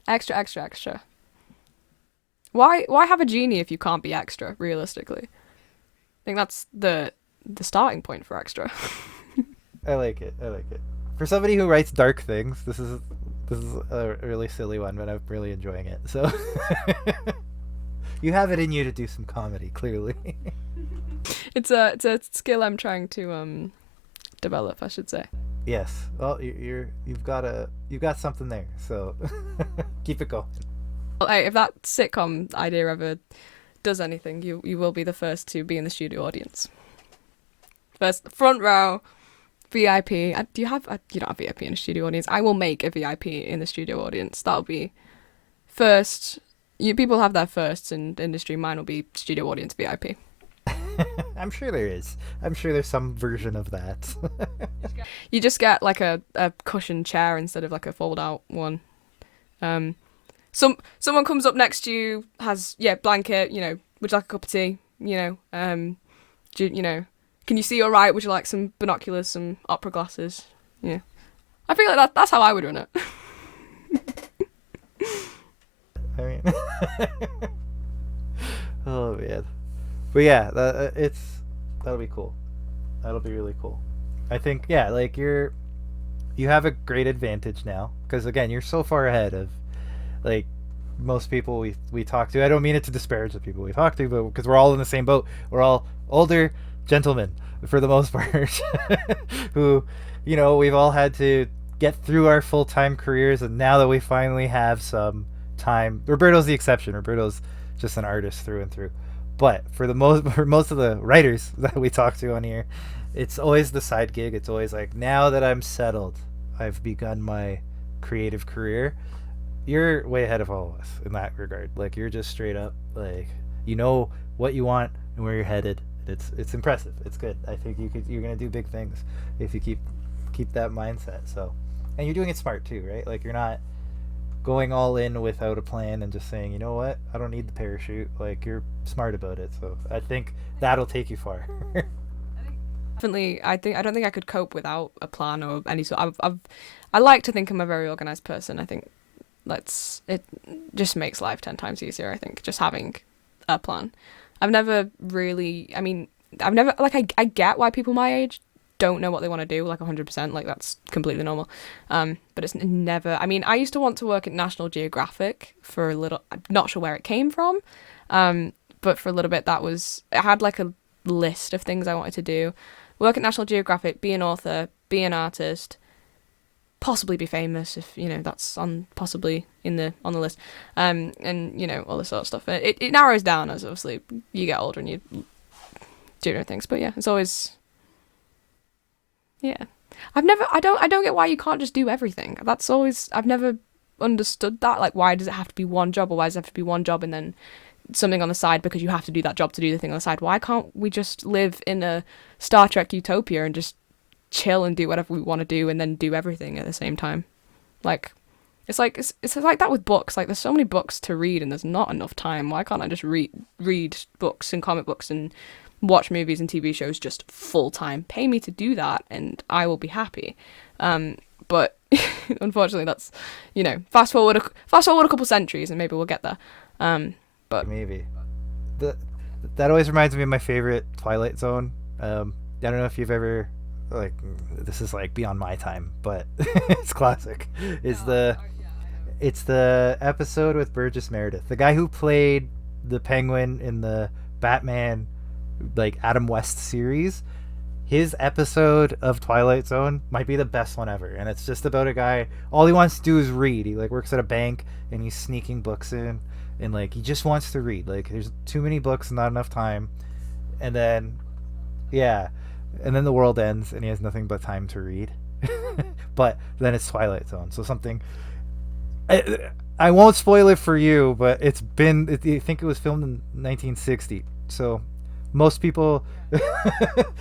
Extra. Why have a genie if you can't be extra, realistically? I think that's the starting point for extra. I like it. For somebody who writes dark things, this is a really silly one, but I'm really enjoying it. So you have it in you to do some comedy, clearly. It's a skill I'm trying to develop, I should say. Yes. Well, you've got something there. So keep it going. Well, hey, if that sitcom idea ever does anything, you will be the first to be in the studio audience. First, front row, VIP. You don't have VIP in a studio audience. I will make a VIP in the studio audience. That'll be first. People have their firsts in the industry. Mine will be studio audience VIP. I'm sure there is. I'm sure there's some version of that. You just get like a cushion chair instead of like a fold out one. Um, someone comes up next to you, has blanket. Would you like a cup of tea? Can you see all right? Would you like some binoculars, some opera glasses? Yeah, I feel like that's how I would run it. I mean, oh man, but yeah, that'll be cool. That'll be really cool. I think like you have a great advantage now because again you're so far ahead of like most people we talk to. I don't mean it to disparage the people we talk to, but because we're all in the same boat. We're all older gentlemen for the most part who we've all had to get through our full-time careers, and now that we finally have some time, Roberto's the exception. Roberto's just an artist through and through. But for most of the writers that we talk to on here, it's always the side gig. It's always like, now that I'm settled, I've begun my creative career. You're way ahead of all of us in that regard. Like, you're just straight up like, what you want and where you're headed. It's impressive. It's good. I think you're gonna do big things if you keep that mindset. So, and you're doing it smart too, right? Like, you're not going all in without a plan and just saying, you know what, I don't need the parachute. Like, you're smart about it. So I think that'll take you far. Definitely, I don't think I could cope without a plan or any sort. I like to think I'm a very organized person. I think it just makes life 10 times easier. I think just having a plan. I've never really. I mean, I get why people my age don't know what they want to do, like 100%. Like, that's completely normal. But it's never. I mean, I used to want to work at National Geographic for a little. I'm not sure where it came from. But for a little bit, I had like a list of things I wanted to do. Work at National Geographic, be an author, be an artist, possibly be famous if that's possibly on the list, and all this sort of stuff. It narrows down as obviously you get older and you do different things. But yeah, it's always I don't get why you can't just do everything. I've never understood that. Like, why does it have to be one job, or why does it have to be one job and then something on the side because you have to do that job to do the thing on the side? Why can't we just live in a Star Trek utopia and just chill and do whatever we want to do and then do everything at the same time? Like, it's like that with books. Like, there's so many books to read and there's not enough time. Why can't I just read books and comic books and watch movies and TV shows just full time? Pay me to do that and I will be happy. But unfortunately, that's fast forward a couple centuries and maybe we'll get there. But maybe that always reminds me of my favorite Twilight Zone. I don't know if you've ever, like, this is like beyond my time, but it's classic. It's the episode with Burgess Meredith, the guy who played the Penguin in the Batman, like, Adam West series. His episode of Twilight Zone might be the best one ever, and it's just about a guy. All he wants to do is read. He like works at a bank and he's sneaking books in, and like he just wants to read. Like, there's too many books, not enough time, and then the world ends and he has nothing but time to read. But then it's Twilight Zone, so something. I won't spoil it for you, but I think it was filmed in 1960, so most people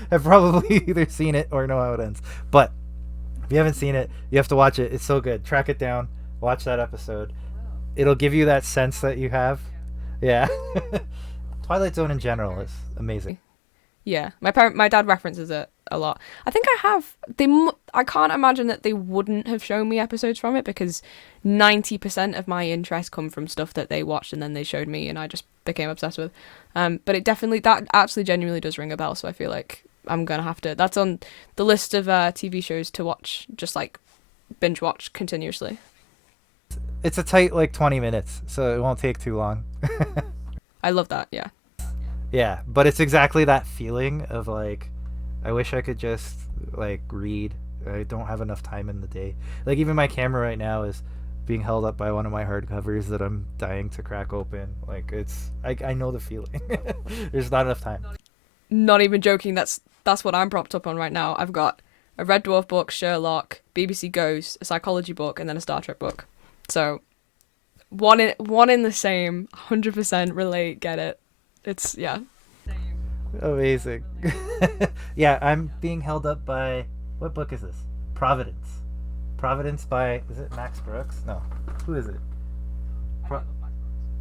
have probably either seen it or know how it ends. But if you haven't seen it, you have to watch it. It's so good. Track it down. Watch that episode. It'll give you that sense that you have. Yeah. Twilight Zone in general is amazing. Yeah, my dad references it a lot. I think I have. I can't imagine that they wouldn't have shown me episodes from it, because 90% of my interests come from stuff that they watched and then they showed me and I just became obsessed with. But that actually genuinely does ring a bell. So I feel like I'm gonna have to. That's on the list of TV shows to watch, just like binge watch continuously. It's a tight 20 minutes, so it won't take too long. I love that. Yeah. Yeah, but it's exactly that feeling of like, I wish I could just read. I don't have enough time in the day. Like, even my camera right now is being held up by one of my hardcovers that I'm dying to crack open. Like, I know the feeling. There's not enough time. Not even joking. That's what I'm propped up on right now. I've got a Red Dwarf book, Sherlock, BBC Ghost, a psychology book, and then a Star Trek book. So one in the same. 100% relate. Get it. It's Amazing. Yeah, I'm being held up by what book is this? Providence. Providence by is it Max Brooks? No. Who is it? Pro-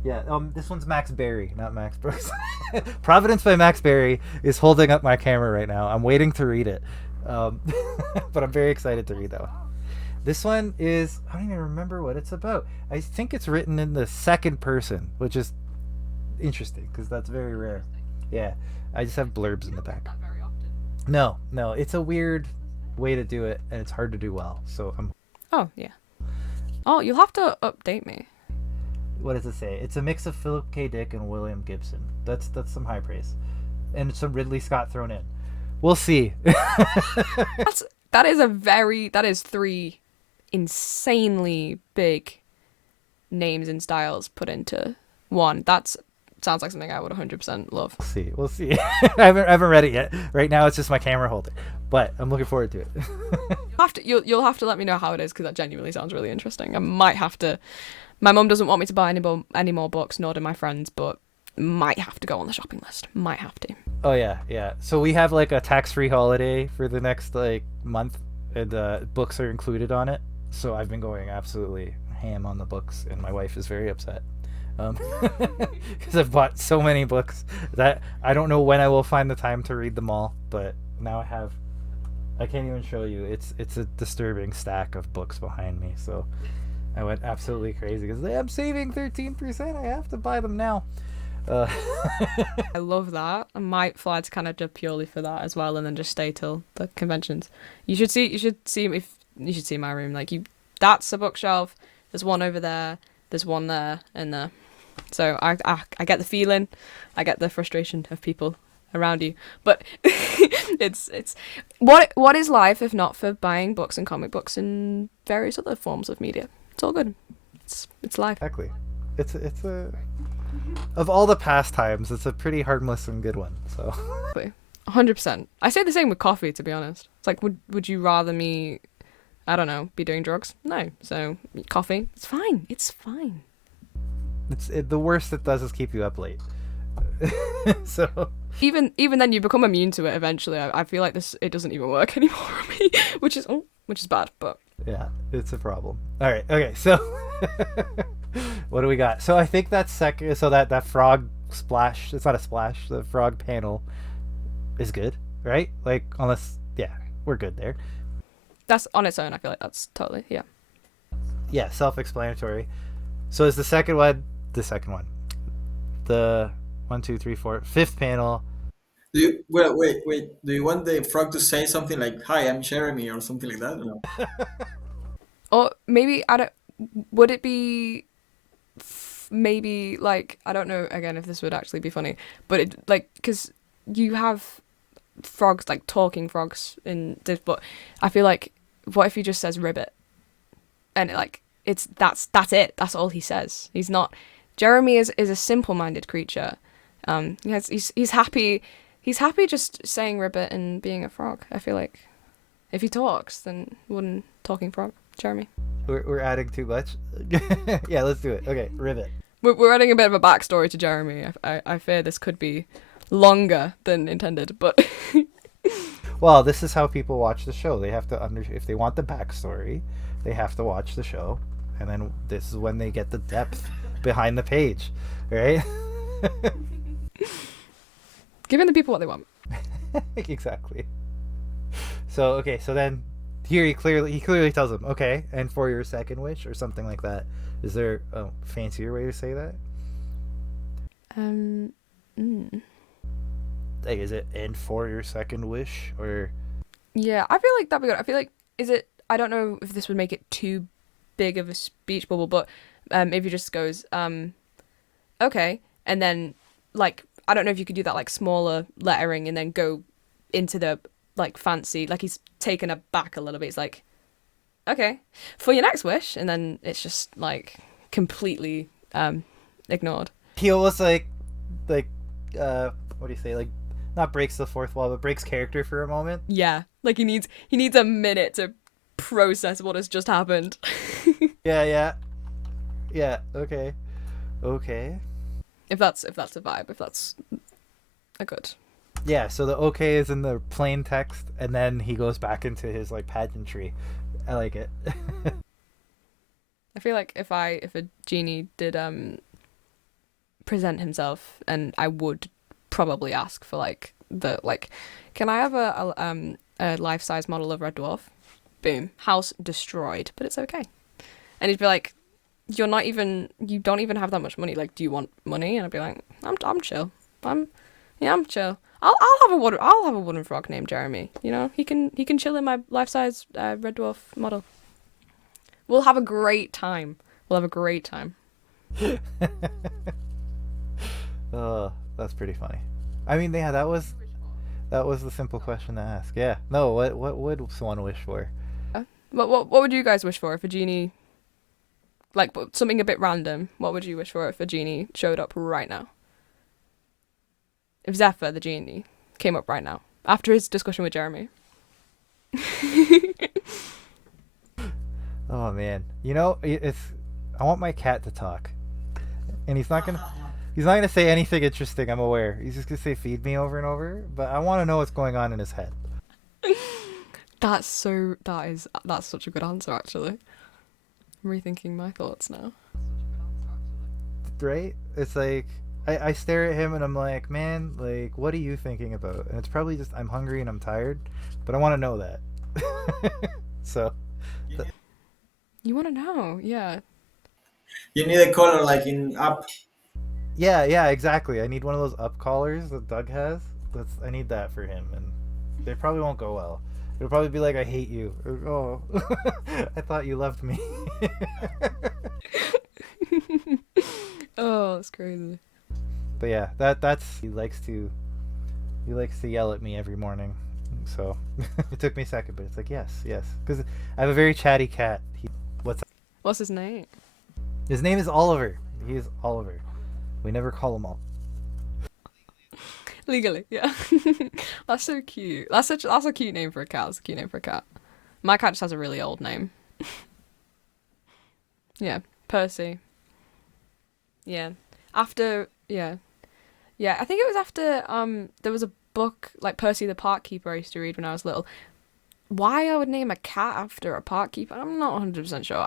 yeah, this one's Max Berry, not Max Brooks. Providence by Max Berry is holding up my camera right now. I'm waiting to read it. Um, but I'm very excited to read that one. This one is I don't even remember what it's about. I think it's written in the second person, which is interesting because that's very rare. Yeah, I just have blurbs in the back. No, no, it's a weird way to do it, and it's hard to do well. So I'm. Oh yeah. Oh, you'll have to update me. What does it say? It's a mix of Philip K. Dick and William Gibson. That's some high praise, and some Ridley Scott thrown in. We'll see. That is three insanely big names and styles put into one. That sounds like something I would 100% love. We'll see. We'll see. I haven't read it yet. Right now, it's just my camera holder, but I'm looking forward to it. You'll have to let me know how it is because that genuinely sounds really interesting. I might have to. My mum doesn't want me to buy any more books, nor do my friends, but might have to go on the shopping list. Might have to. Oh yeah, yeah. So we have like a tax-free holiday for the next like month, and books are included on it. So I've been going absolutely ham on the books, and my wife is very upset because I've bought so many books that I don't know when I will find the time to read them all. But now I have. I can't even show you. It's a disturbing stack of books behind me. So I went absolutely crazy because I'm saving 13%. I have to buy them now. I love that. I might fly to Canada purely for that as well, and then just stay till the conventions. You should see my room. Like that's a bookshelf. There's one over there. There's one there and there. So I get the feeling, I get the frustration of people around you. But it's what is life if not for buying books and comic books and various other forms of media? It's all good. It's life. Exactly. It's a of all the pastimes, it's a pretty harmless and good one. So 100%. I say the same with coffee, to be honest. It's like, would you rather me, I don't know, be doing drugs? No. So coffee, it's fine. It's fine. The worst it does is keep you up late. So even then, you become immune to it eventually. I feel like it doesn't even work anymore on me, which is bad. But yeah, it's a problem. All right, okay. So what do we got? So I think that's second. So that frog splash. It's not a splash. The frog panel is good, right? Like unless, yeah, we're good there. That's on its own. I feel like that's totally Yeah, self-explanatory. So is the second one? The 1, 2, 3, 4, fifth panel. Wait. Do you want the frog to say something like "Hi, I'm Jeremy" or something like that? No. Or maybe I don't. Would it be? Maybe like I don't know. Again, if this would actually be funny, but it like because you have frogs like talking frogs in this, but I feel like what if he just says ribbit, and that's it. That's all he says. He's not. Jeremy is a simple-minded creature. He's happy. He's happy just saying ribbit and being a frog. I feel like if he talks, then wouldn't talking frog, Jeremy. We're adding too much. Yeah, let's do it. Okay, ribbit. We're adding a bit of a backstory to Jeremy. I fear this could be longer than intended, but well, this is how people watch the show. They have to if they want the backstory, they have to watch the show, and then this is when they get the depth behind the page, right? Giving the people what they want. Exactly. So okay, so then here he clearly tells him, okay, and for your second wish or something like that. Is there a fancier way to say that? Like, is it and for your second wish or? Yeah, I feel like that'd be good. I feel like I don't know if this would make it too big of a speech bubble, but if he just goes okay, and then like I don't know if you could do that like smaller lettering and then go into the like fancy, like he's taken aback a little bit. It's like, okay, for your next wish, and then it's just like completely ignored. He almost like what do you say, like not breaks the fourth wall but breaks character for a moment. Yeah, like he needs a minute to process what has just happened. yeah okay. If that's a vibe, if that's a good. Yeah, so the okay is in the plain text, and then he goes back into his like pageantry. I like it. I feel like if a genie did present himself, and I would probably ask for like the like, can I have a life size model of Red Dwarf? Boom, house destroyed, but it's okay. And he'd be like, you don't even have that much money. Like, do you want money? And I'd be like, I'm chill. I'm chill. I'll have a wooden frog named Jeremy. You know, he can chill in my life size Red Dwarf model. We'll have a great time. We'll have a great time. Oh, that's pretty funny. I mean, yeah, that was the simple question to ask. Yeah. No, what would someone wish for? What would you guys wish for if a genie, like something a bit random? What would you wish for if a genie showed up right now? If Zephyr the genie came up right now after his discussion with Jeremy. Oh man, you know, it's I want my cat to talk, and he's not gonna say anything interesting. I'm aware. He's just gonna say feed me over and over. But I want to know what's going on in his head. That's such a good answer actually. I'm rethinking my thoughts now. Right? It's like I stare at him and I'm like, man, like, what are you thinking about? And it's probably just I'm hungry and I'm tired, but I want to know that. So. You want to know, yeah. You need a color like in up. Yeah, exactly. I need one of those up collars that Doug has. I need that for him, and they probably won't go well. It'll probably be like, I hate you. Or, oh, I thought you loved me. Oh, that's crazy. But yeah, that's he likes to yell at me every morning. So it took me a second, but it's like yes, because I have a very chatty cat. What's his name? His name is Oliver. He is Oliver. We never call him all. Legally, yeah. That's so cute. That's a cute name for a cat. That's a cute name for a cat. My cat just has a really old name. Yeah, Percy. Yeah. After yeah. Yeah, I think it was after there was a book like Percy the Park Keeper I used to read when I was little. Why I would name a cat after a park keeper, I'm not 100% sure.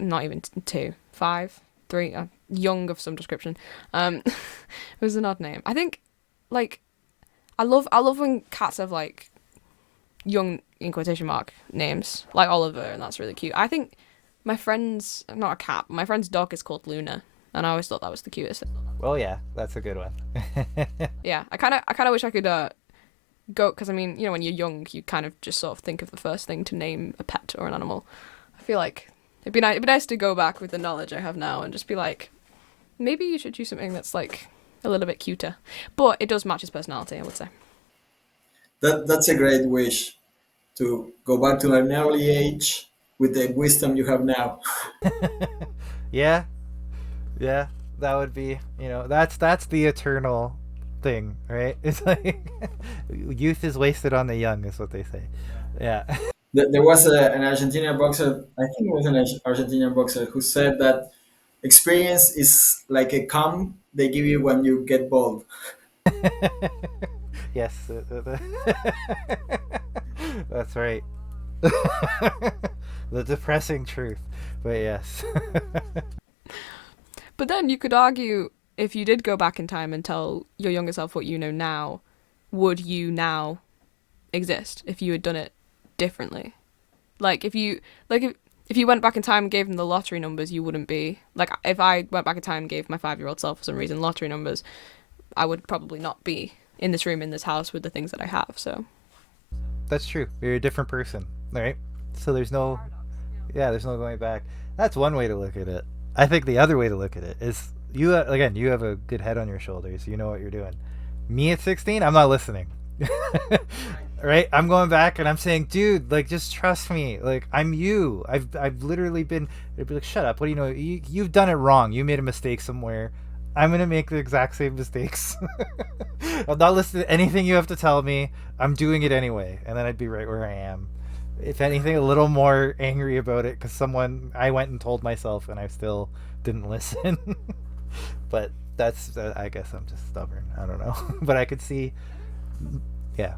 Not even 2, 5, 3, young of some description. It was an odd name. I think, like, I love when cats have like young in quotation mark names, like Oliver, and that's really cute. I think my friend's not a cat. My friend's dog is called Luna, and I always thought that was the cutest. Well, yeah, that's a good one. Yeah, I kind of wish I could go, because I mean, you know, when you're young, you kind of just sort of think of the first thing to name a pet or an animal. I feel like it'd be nice to go back with the knowledge I have now and just be like, maybe you should choose something that's like a little bit cuter, but it does match his personality, I would say. That's a great wish to go back to an early age with the wisdom you have now. Yeah, that would be, that's the eternal thing, right? It's like youth is wasted on the young, is what they say. Yeah. There was an Argentinian boxer, I think it was an Argentinian boxer, who said that experience is like a cum they give you when you get bald. Yes, that's right. The depressing truth, but yes. But then you could argue, if you did go back in time and tell your younger self what you know now, would you now exist if you had done it differently? Like if you went back in time and gave them the lottery numbers, you wouldn't be like, if I went back in time and gave my 5-year-old self for some reason lottery numbers, I would probably not be in this room, in this house with the things that I have. So That's true. You're a different person, right? So there's no going back. That's one way to look at it. I think the other way to look at it is you have a good head on your shoulders. You know what you're doing. Me at 16, I'm not listening. Right? I'm going back and I'm saying, dude, like, just trust me. Like, I'm you. I've literally been. It'd be like, shut up. What do you know? You've done it wrong. You made a mistake somewhere. I'm gonna make the exact same mistakes. I'm not listening to anything you have to tell me. I'm doing it anyway, and then I'd be right where I am. If anything, a little more angry about it because I went and told myself, and I still didn't listen. But That's I guess I'm just stubborn. I don't know, but I could see. Yeah,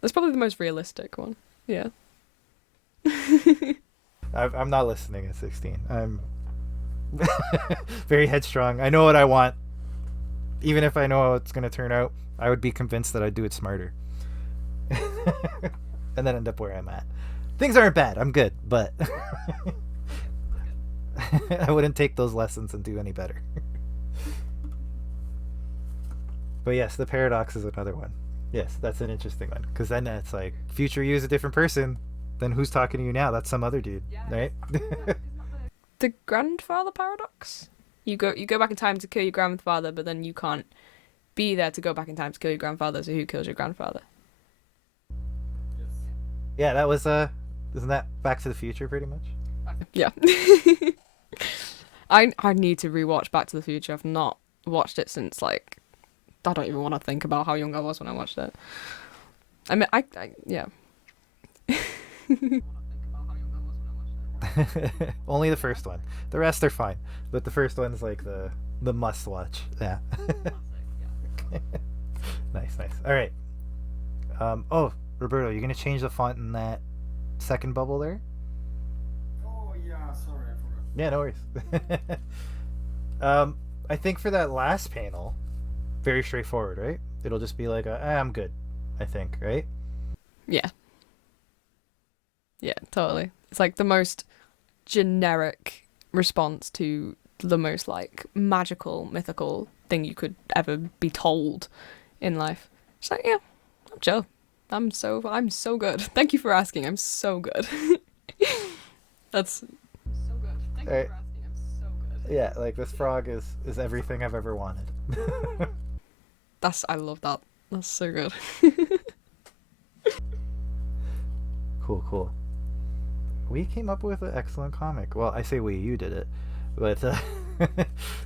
That's probably the most realistic one. Yeah. I'm not listening at 16. I'm very headstrong. I know what I want. Even if I know how it's gonna turn out, I would be convinced that I'd do it smarter, and then end up where I'm at. Things aren't bad. I'm good, but I wouldn't take those lessons and do any better. But yes, the paradox is another one. Yes, that's an interesting one because then it's like future you is a different person. Then who's talking to you now? That's some other dude, right? The grandfather paradox. You go back in time to kill your grandfather, but then you can't be there to go back in time to kill your grandfather. So who kills your grandfather? Yeah, that was isn't that Back to the Future pretty much? Yeah. I need to rewatch Back to the Future. I've not watched it since like I don't even want to think about how young I was when I watched it. I mean, yeah. Only the first one. The rest are fine, but the first one's like the must watch. Yeah. Nice, nice. All right. Oh, Roberto, you're gonna change the font in that second bubble there? Oh yeah, sorry, I forgot. Yeah, no worries. I think for that last panel, very straightforward, right? It'll just be like I'm good. I think, right? Yeah. Yeah, totally. It's like the most generic response to the most like magical, mythical thing you could ever be told in life. It's like, yeah, I'm chill. I'm so good. Thank you for asking. I'm so good. That's so good. Thank you for asking. I'm so good. Yeah, like this frog is everything I've ever wanted. I love that. That's so good. Cool. We came up with an excellent comic. Well, I say we, you did it, but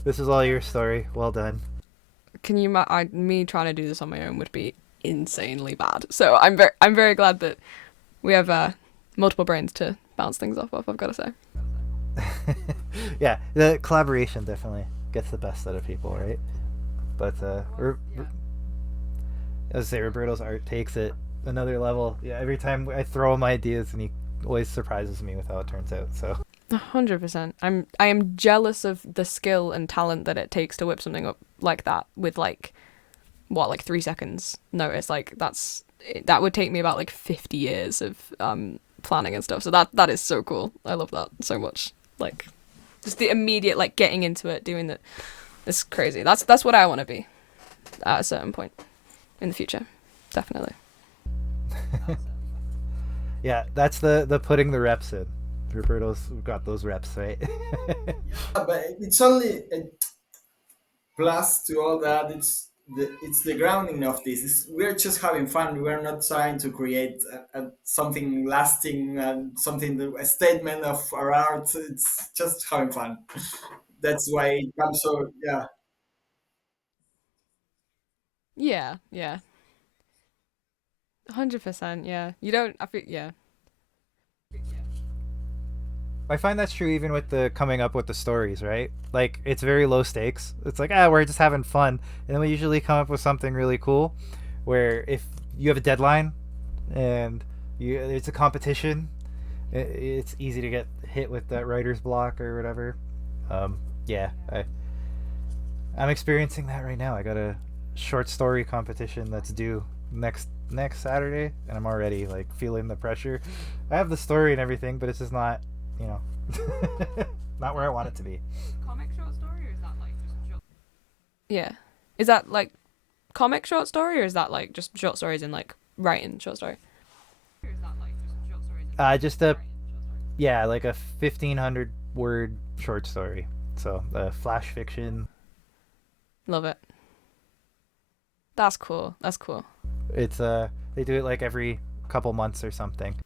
this is all your story. Well done. Can you? Me trying to do this on my own would be insanely bad. So I'm very glad that we have multiple brains to bounce things off of. I've got to say. Yeah, the collaboration definitely gets the best out of people, right? But as I say, Roberto's art takes it another level. Yeah, every time I throw him ideas, and he always surprises me with how it turns out. So 100%. I am jealous of the skill and talent that it takes to whip something up like that with like 3 seconds notice. Like that would take me about like 50 years of planning and stuff. So that is so cool. I love that so much. Like just the immediate like getting into it, doing that. It's crazy. That's what I want to be at a certain point in the future. Definitely. yeah, that's the putting the reps in. Roberto's got those reps, right? Yeah, but it's only a plus to all that. It's the grounding of this. We're just having fun. We're not trying to create something lasting and a statement of our art. It's just having fun. That's why it comes so yeah. Yeah. 100%. Yeah. You don't. I feel. Yeah. I find that's true even with the coming up with the stories, right? Like it's very low stakes. It's like we're just having fun, and then we usually come up with something really cool, where if you have a deadline, and it's a competition, it's easy to get hit with that writer's block or whatever. Yeah, I'm experiencing that right now. I got a short story competition that's due next Saturday, and I'm already like feeling the pressure. I have the story and everything, but it's just not, you know, not where I want it to be. Comic short story, or is that like just short? Yeah. Is that like comic short story, or is that like just short stories in like writing short story? Or is that like just short stories in Just a yeah, like a 1,500 word short story. So flash fiction. Love it. That's cool. It's they do it like every couple months or something.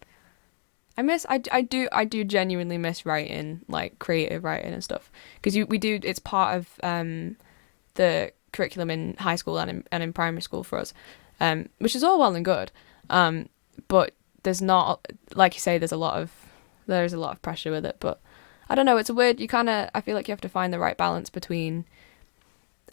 I do genuinely miss writing, like creative writing and stuff, because it's part of the curriculum in high school and in primary school for us, which is all well and good, but there's not, like you say, there's a lot of pressure with it. But I don't know, it's a weird, I feel like you have to find the right balance between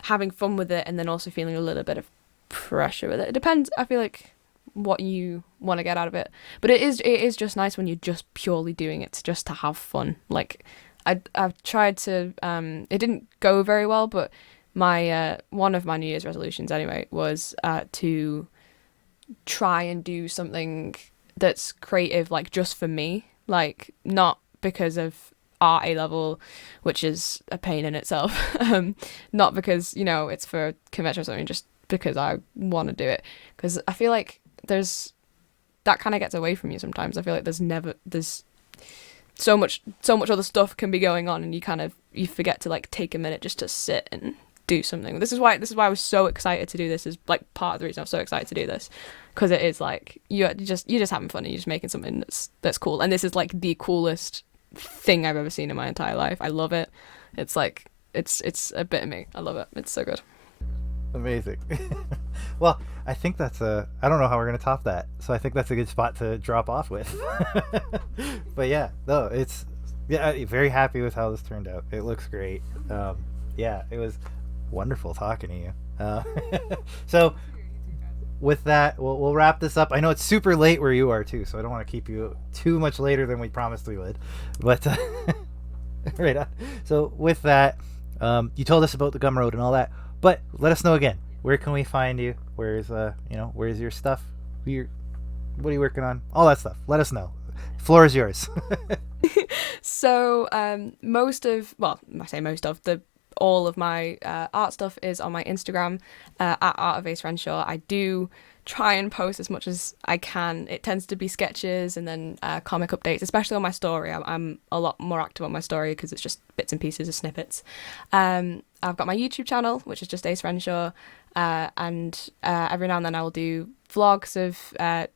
having fun with it and then also feeling a little bit of pressure with it. It depends. I feel like what you want to get out of it, but it is just nice when you're just purely doing it just to have fun. Like I've tried to it didn't go very well, but my one of my New Year's resolutions anyway was to try and do something that's creative, like just for me, like not because of art A level, which is a pain in itself. Not because it's for convention or something, just because I want to do it. Because I feel like there's that kind of gets away from you sometimes. I feel like there's so much other stuff can be going on, and you forget to like take a minute just to sit and do something. This is why I was so excited to do this. Is like part of the reason I'm so excited to do this, because it is like you're just having fun and you're just making something that's cool. And this is like the coolest thing I've ever seen in my entire life. I love it. It's like it's a bit of me. I love it. It's so good. Amazing. Well, I think that's a. I don't know how we're gonna top that, so I think that's a good spot to drop off with. But yeah, no, it's yeah. Very happy with how this turned out. It looks great. Yeah, it was wonderful talking to you. So with that, we'll wrap this up. I know it's super late where you are too, so I don't want to keep you too much later than we promised we would. But right on. So with that, you told us about the Gum Road and all that, but let us know again. Where can we find you? Where's your stuff? What are you working on? All that stuff. Let us know. Floor is yours. So I say most of the all of my art stuff is on my Instagram at Art of Ace Renshaw. I do try and post as much as I can. It tends to be sketches and then comic updates, especially on my story. I'm a lot more active on my story because it's just bits and pieces of snippets. I've got my YouTube channel, which is just Ace Renshaw, and every now and then I will do vlogs of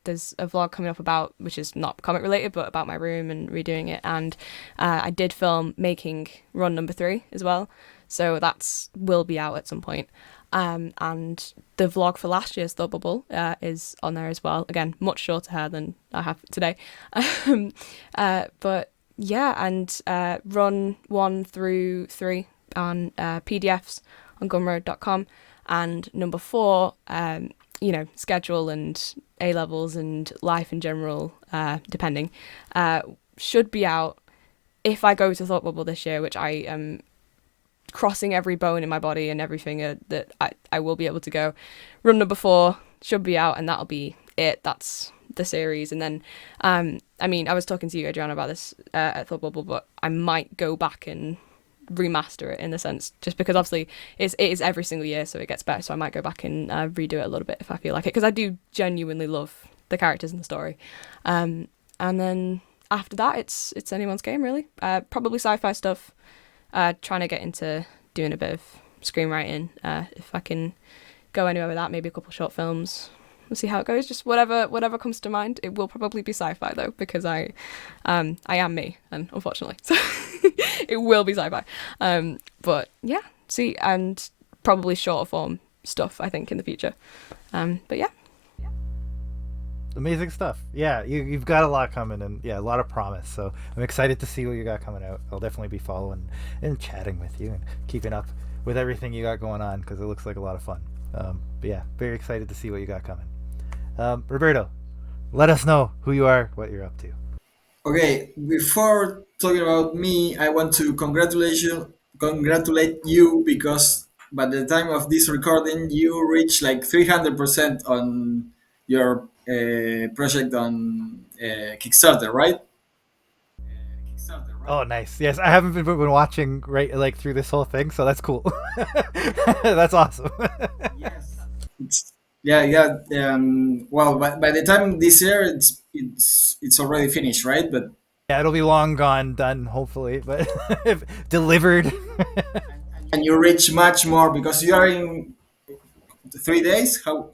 there's a vlog coming up about, which is not comic related, but about my room and redoing it. And I did film making run number 3 as well, so that's will be out at some point. And the vlog for last year's Thought Bubble is on there as well. Again, much shorter hair than I have today. But yeah, and run 1 through 3 on PDFs on gumroad.com, and number 4, schedule and A levels and life in general, depending, should be out if I go to Thought Bubble this year, which I am crossing every bone in my body and everything that I will be able to go. Run number 4 should be out, and that'll be it. That's the series. And then I was talking to you, Adriano, about this at Thought Bubble, but I might go back and remaster it in the sense, just because obviously it is every single year, so it gets better. So I might go back and redo it a little bit if I feel like it, because I do genuinely love the characters in the story. And then after that, it's anyone's game really. Probably sci-fi stuff. Trying to get into doing a bit of screenwriting. If I can go anywhere with that, maybe a couple short films. We'll see how it goes. Just whatever comes to mind. It will probably be sci-fi though, because I am me, and unfortunately, so it will be sci-fi. But yeah, see, and probably shorter form stuff, I think, in the future. But yeah. Amazing stuff. Yeah, you've got a lot coming, and yeah, a lot of promise. So I'm excited to see what you got coming out. I'll definitely be following and chatting with you and keeping up with everything you got going on, because it looks like a lot of fun. But yeah, very excited to see what you got coming. Roberto, let us know who you are, what you're up to. Okay, before talking about me, I want to congratulate you because by the time of this recording, you reached like 300% on your project on Kickstarter, right? Oh, nice. Yes, I haven't been watching right like through this whole thing, so that's cool. That's awesome. It's, yeah, yeah. Well, by the time this year, it's already finished, right? But Yeah, it'll be long gone, done, hopefully, but if delivered. and you reach much more because you are in 3 days. How?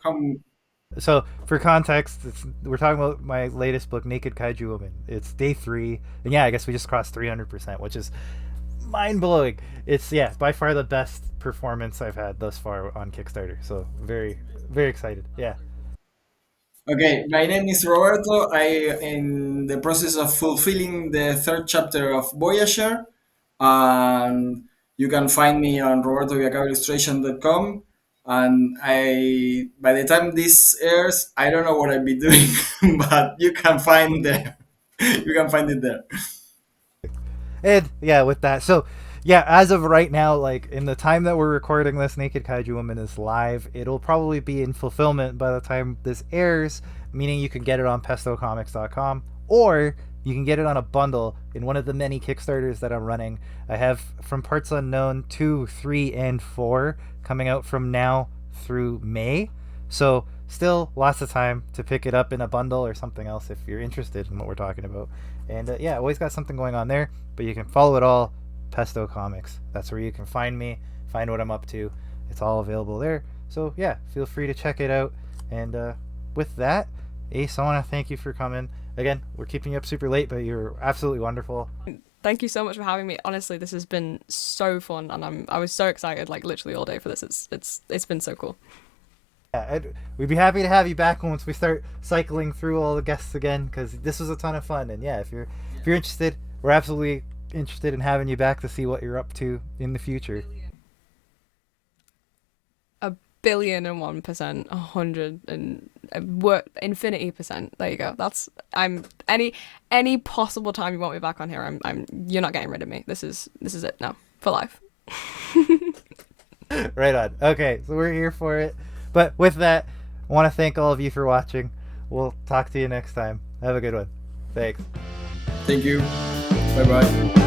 So, for context, we're talking about my latest book, Naked Kaiju Woman. It's day 3, and yeah, I guess we just crossed 300%, which is mind blowing. It's by far the best performance I've had thus far on Kickstarter. So very, very excited. Yeah. Okay, my name is Roberto. I in the process of fulfilling the third chapter of Voyager, and You can find me on robertoviacaillustration.com. And I, by the time this airs, I don't know what I'll be doing, but you can find there. You can find it there. And yeah, with that, so yeah, as of right now, like in the time that we're recording this, Naked Kaiju Woman is live. It'll probably be in fulfillment by the time this airs, meaning you can get it on pestocomics.com, or you can get it on a bundle in one of the many Kickstarters that I'm running. I have From Parts Unknown 2, 3, and 4 coming out from now through May. So still lots of time to pick it up in a bundle or something else if you're interested in what we're talking about. And yeah, always got something going on there, but you can follow it all Pesto Comics. That's where you can find me, find what I'm up to. It's all available there. So yeah, feel free to check it out. And with that, Ace, I want to thank you for coming. Again, we're keeping you up super late, but you're absolutely wonderful. Thank you so much for having me. Honestly, this has been so fun, and I was so excited, like literally all day for this. It's been so cool. Yeah, we'd be happy to have you back once we start cycling through all the guests again, because this was a ton of fun. And yeah, if you're interested, we're absolutely interested in having you back to see what you're up to in the future. 1,000,001%, 100 and infinity percent. There you go. That's I'm any possible time you want me back on here. I'm you're not getting rid of me. This is it now for life. Right on. Okay, so we're here for it. But with that, I want to thank all of you for watching. We'll talk to you next time. Have a good one. Thanks. Thank you. Bye bye.